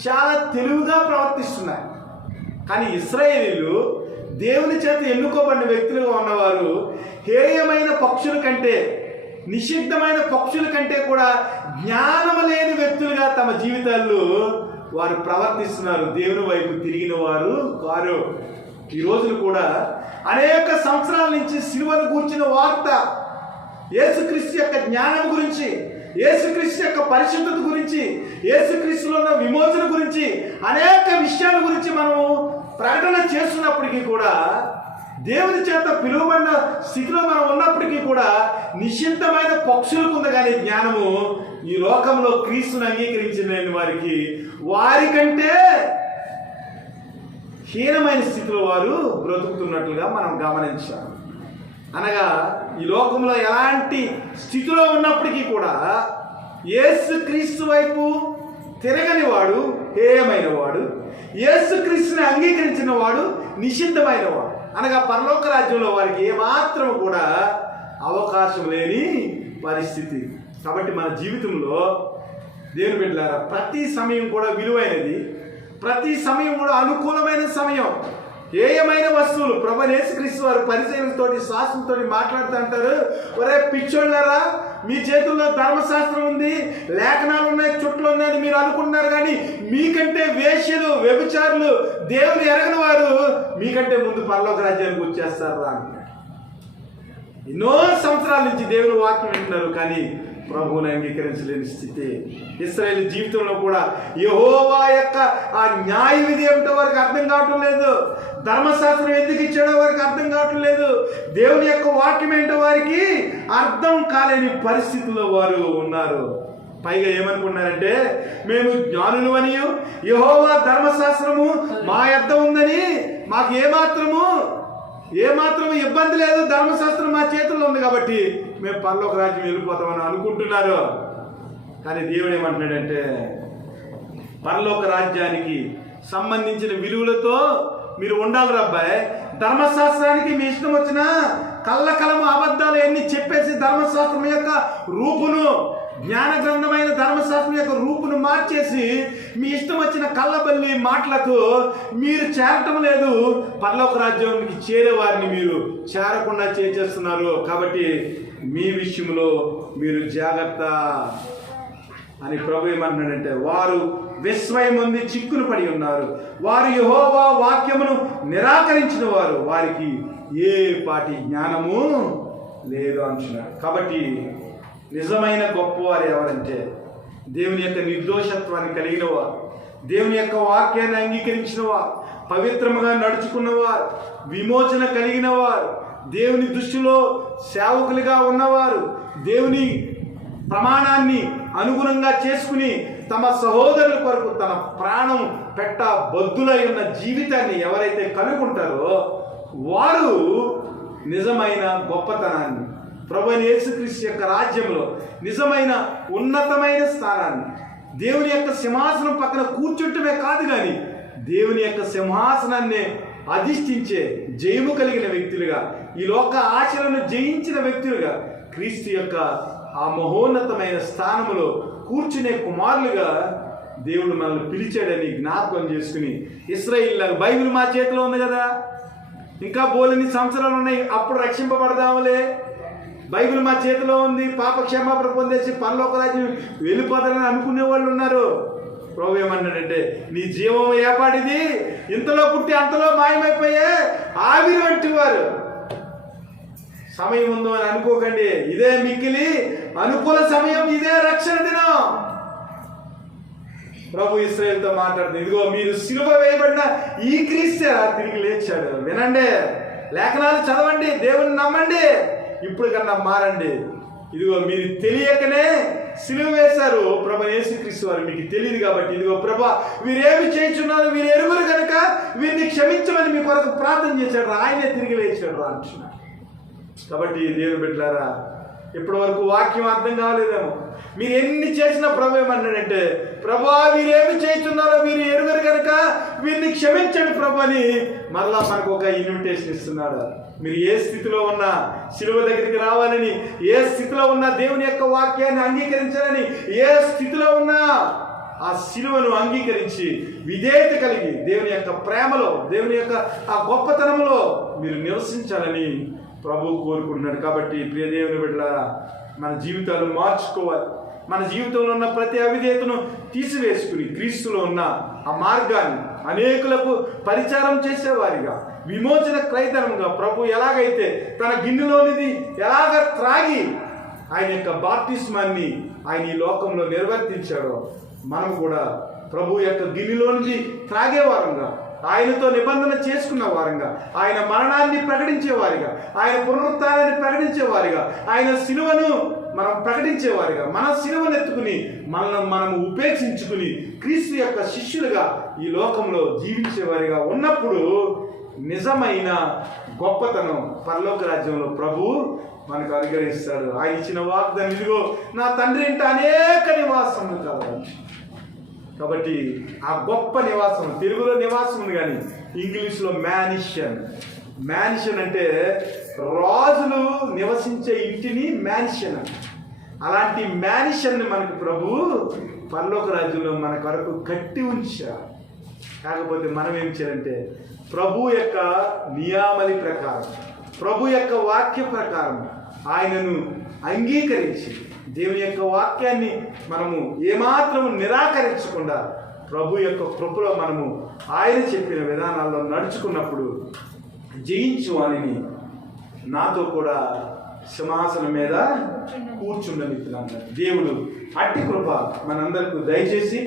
చాలా తెలివిగా ప్రవర్తిస్తున్నాయి. కానీ ఇశ్రాయేలీయులు దేవుని చేత ఎన్నుకోబడిన వ్యక్తులుగా ఉన్నవారు హేయమైన పక్షుల కంటే, నిషిద్ధమైన పక్షుల కంటే కూడా జ్ఞానం లేని వ్యక్తులుగా తమ జీవితాల్లో వారు ప్రవర్తిస్తున్నారు. దేవుని వైపు తిరిగిన వారు కారు. ఈ రోజులు కూడా అనేక సంవత్సరాల నుంచి సిలువను గూర్చిన వార్త, యేసుక్రీస్తు యొక్క జ్ఞానం గురించి, యేసుక్రీస్తు యొక్క పరిశుద్ధత గురించి, యేసుక్రీస్తులో ఉన్న విమోచన గురించి, అనేక విషయాల గురించి మనం ప్రకటన చేస్తున్నప్పటికీ కూడా, దేవుని చేత పిలువబడిన స్థితిలో మనం ఉన్నప్పటికీ కూడా నిషిద్ధమైన పక్షులకు ఉంది కానీ జ్ఞానము ఈ లోకంలో క్రీస్తుని అంగీకరించిన వారికంటే హీనమైన స్థితిలో వారు బ్రతుకుతున్నట్లుగా మనం గమనించాం. అనగా ఈ లోకంలో ఎలాంటి స్థితిలో ఉన్నప్పటికీ కూడా యేసుక్రీస్తు వైపు తిరగని వాడు హేయమైన వాడు, యేసుక్రీస్తుని అంగీకరించిన వాడు నిషిద్ధమైన వాడు. అనగా పరలోక రాజ్యంలో వారికి ఏమాత్రం కూడా అవకాశం లేని పరిస్థితి. కాబట్టి మన జీవితంలో దేవుని బిడ్డలారా, ప్రతి సమయం కూడా విలువైనది, ప్రతి సమయం కూడా అనుకూలమైన సమయం. హేయమైన వస్తువులు, ప్రభువైన యేసుక్రీస్తు వారు పరిచయులతోటి శాస్త్రంతో మాట్లాడుతూ అంటారు, ఒరే పిచ్చోళ్ళారా, మీ చేతుల్లో ధర్మశాస్త్రం ఉంది, లేఖనాలు ఉన్నాయి, చుట్లు ఉన్నాయని మీరు అనుకుంటున్నారు, కానీ మీకంటే వేశ్యలు, వ్యభిచారులు, దేవుని ఎరగని వారు మీకంటే ముందు పరలోక రాజ్యానికి వచ్చేస్తారు రా అంటున్నారు. ఎన్నో సంవత్సరాల నుంచి దేవుని వాక్యం వింటున్నారు, కానీ ప్రభువుని అంగీకరించలేని స్థితి. ఇశ్రాయేలు జీవితంలో కూడా యెహోవా యొక్క ఆ న్యాయ విధి ఏమిటో వారికి అర్థం కావటం లేదు, ధర్మశాస్త్రం ఎందుకు ఇచ్చాడో వారికి అర్థం కావటం లేదు, దేవుని యొక్క వాక్యం ఏంటో వారికి అర్థం కాలేని పరిస్థితుల్లో వారు ఉన్నారు. పైగా ఏమనుకున్నారంటే, మేము జ్ఞానులు అని, యెహోవా ధర్మశాస్త్రము మా యొద్ద ఉందని, మాకు ఏమాత్రము ఇబ్బంది లేదు, ధర్మశాస్త్రం మా చేతుల్లో ఉంది కాబట్టి మేము పరలోక రాజ్యం వెళ్ళిపోతామని అనుకుంటున్నారు. కానీ దేవుడు ఏమంటున్నాడంటే, పరలోక రాజ్యానికి సంబంధించిన విలువలతో మీరు ఉండాలి రబ్బాయ్. ధర్మశాస్త్రానికి మీ ఇష్టం వచ్చిన కళ్ళకలము అబద్ధాలు ఎన్ని చెప్పేసి ధర్మశాస్త్రం యొక్క రూపును, జ్ఞాన గ్రంథమైన ధర్మశాస్త్రం యొక్క రూపును మార్చేసి మీ ఇష్టం వచ్చిన కళ్ళబల్లి మాటలతో మీరు చేరటం లేదు, పరలోక రాజ్యానికి చేరే వారిని మీరు చేరకుండా చేస్తున్నారు. కాబట్టి మీ విషయంలో మీరు జాగ్రత్త అని ప్రభు ఏమన్నాడంటే, వారు విస్మయం పొంది చిక్కులు పడి ఉన్నారు, వారు యెహోవా వాక్యమును నిరాకరించిన వారు, వారికి ఏ పాటి జ్ఞానము లేదు అంటున్నాడు. కాబట్టి నిజమైన గొప్పవారు ఎవరంటే, దేవుని యొక్క నిర్దోషత్వాన్ని కలిగిన వారు, దేవుని యొక్క వాక్యాన్ని అంగీకరించిన వారు, పవిత్రముగా నడుచుకున్నవారు, విమోచన కలిగిన వారు, దేవుని దృష్టిలో సేవకులుగా ఉన్నవారు, దేవుని ప్రమాణాన్ని అనుగుణంగా చేసుకుని తమ సహోదరుల కొరకు తన ప్రాణం పెట్ట బొద్దులై ఉన్న జీవితాన్ని ఎవరైతే కనుగొంటారో వారు నిజమైన గొప్పతనాన్ని, ప్రభువైన యేసుక్రీస్తు యొక్క రాజ్యంలో నిజమైన ఉన్నతమైన స్థానాన్ని, దేవుని యొక్క సింహాసనం పక్కన కూర్చుంటమే కాదు కానీ దేవుని యొక్క సింహాసనాన్ని అధిష్ఠించే జయము కలిగిన వ్యక్తులుగా, ఈ లోక ఆశలను జయించిన వ్యక్తులుగా, క్రీస్తు యొక్క ఆ మహోన్నతమైన స్థానములో కూర్చునే కుమారులుగా దేవుడు మనల్ని పిలిచాడని జ్ఞాపకం చేసుకుని, ఇశ్రాయేలు బైబిల్ మా చేతిలో ఉంది కదా, ఇంకా బోలని సంవత్సరాలు ఉన్నాయి, అప్పుడు రక్షింపబడదాములే, బైబిల్ మా చేతిలో ఉంది, పాప క్షమాపణ పొందేసి పరలోక రాజ్యం వెళ్ళిపోతారని అనుకునే వాళ్ళు ఉన్నారు. ప్రభు ఏమన్నాడంటే, నీ జీవం ఏపాటిది, ఇంతలో పుట్టి అంతలో మాయమైపోయే ఆవిరి వంటి వారు, సమయం ఉందో అని అనుకోకండి, ఇదే మిక్కిలి అనుకూల సమయం, ఇదే రక్షణ దినం. ప్రభు ఇశ్రాయేలుతో మాట్లాడుతుంది, ఇదిగో మీరు సిలువ వేయబడిన ఈ క్రీస్తు తిరిగి లేచాడు, వినండి, లేఖనాలు చదవండి, దేవుని నమ్మండి, ఇప్పుడు కన్నా మారండి. ఇదిగో మీరు తెలియకనే సిలువ వేశారు ప్రభు యేసుక్రీస్తు వారు, మీకు తెలియదు కాబట్టి ఇదిగో ప్రభా వీరేమి చేయించున్నారు, వీరు ఎరుగురు కనుక వీరిని క్షమించమని మీ కొరకు ప్రార్థన చేశాడు, ఆయనే తిరిగి లేచాడు అంటున్నాడు. కాబట్టి దేవుని బిడ్డలారా, ఇప్పటి వరకు వాక్యం అర్థం కాలేదేమో, మీరు ఎన్ని చేసినా ప్రభు ఏమన్నాడంటే, ప్రభా వీరేమి చేస్తున్నారో వీరు ఎరుగరు కనుక వీరిని క్షమించండి ప్రభు అని మరలా మనకు ఒక ఇన్విటేషన్ ఇస్తున్నాడు. మీరు ఏ స్థితిలో ఉన్నా శిలువ దగ్గరికి రావాలని, ఏ స్థితిలో ఉన్నా దేవుని యొక్క వాక్యాన్ని అంగీకరించాలని, ఏ స్థితిలో ఉన్నా ఆ శిలువను అంగీకరించి విధేయత కలిగి దేవుని యొక్క ప్రేమలో, దేవుని యొక్క ఆ గొప్పతనంలో మీరు నివసించాలని ప్రభువు కోరుకుంటున్నాడు. కాబట్టి ప్రియ దేవుని బిడ్డలారా, మన జీవితాలు మార్చుకోవాలి. మన జీవితంలో ఉన్న ప్రతి అవిధేయతను తీసివేసుకుని క్రీస్తులో ఉన్న ఆ మార్గాన్ని అనేకులకు పరిచారం చేసేవారిగా, విమోచన క్రైతనంగా ప్రభు ఎలాగైతే తన గిన్నెలోనిది ఎలాగ త్రాగి ఆయన యొక్క బాప్తిస్మాన్ని ఆయన ఈ లోకంలో నిర్వర్తించాడో, మనం కూడా ప్రభు యొక్క గిన్నెలోనిది త్రాగేవారంగా, ఆయనతో నిబంధన చేసుకున్న వారంగా, ఆయన మరణాన్ని ప్రకటించేవారిగా, ఆయన పునరుత్థానాన్ని ప్రకటించేవారిగా, ఆయన శిలువను మనం ప్రకటించేవారిగా, మన శిలువను ఎత్తుకుని మనము ఉపేక్షించుకుని క్రీస్తు యొక్క శిష్యులుగా ఈ లోకంలో జీవించేవారిగా ఉన్నప్పుడు నిజమైన గొప్పతనం పరలోక రాజ్యంలో ప్రభువు మనకు అనుగ్రహిస్తాడు. ఆయన ఇచ్చిన వాగ్దానం, ఇదిగో నా తండ్రి ఇంట అనేక నివాసములు కలవు. కాబట్టి ఆ గొప్ప నివాసం, తెలుగులో నివాసం ఉంది కానీ ఇంగ్లీష్లో మ్యాన్షన్ అంటే రాజులు నివసించే ఇంటిని మ్యాన్షన్. అలాంటి మ్యాన్షన్ని మనకు ప్రభు పరలోక రాజ్యంలో మన కొరకు కట్టి ఉంచారు. కాకపోతే మనం ఏం చేయాలంటే ప్రభు యొక్క నియామలి ప్రకారం, ప్రభు యొక్క వాక్య ప్రకారం ఆయనను అంగీకరించి దేవుని యొక్క వాక్యాన్ని మనము ఏమాత్రము నిరాకరించకుండా ప్రభు యొక్క కృపలో మనము ఆయన చెప్పిన విధానాల్లో నడుచుకున్నప్పుడు జయించు అని నాతో కూడా సింహాసనం మీద కూర్చుండనిస్తున్నాను. దేవుడు అట్టి కృప మనందరికీ దయచేసి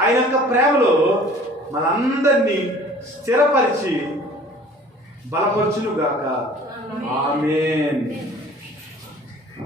ఆయన యొక్క ప్రేమలో మనందరినీ స్థిరపరిచి బలపరచునుగాక. ఆమేన్.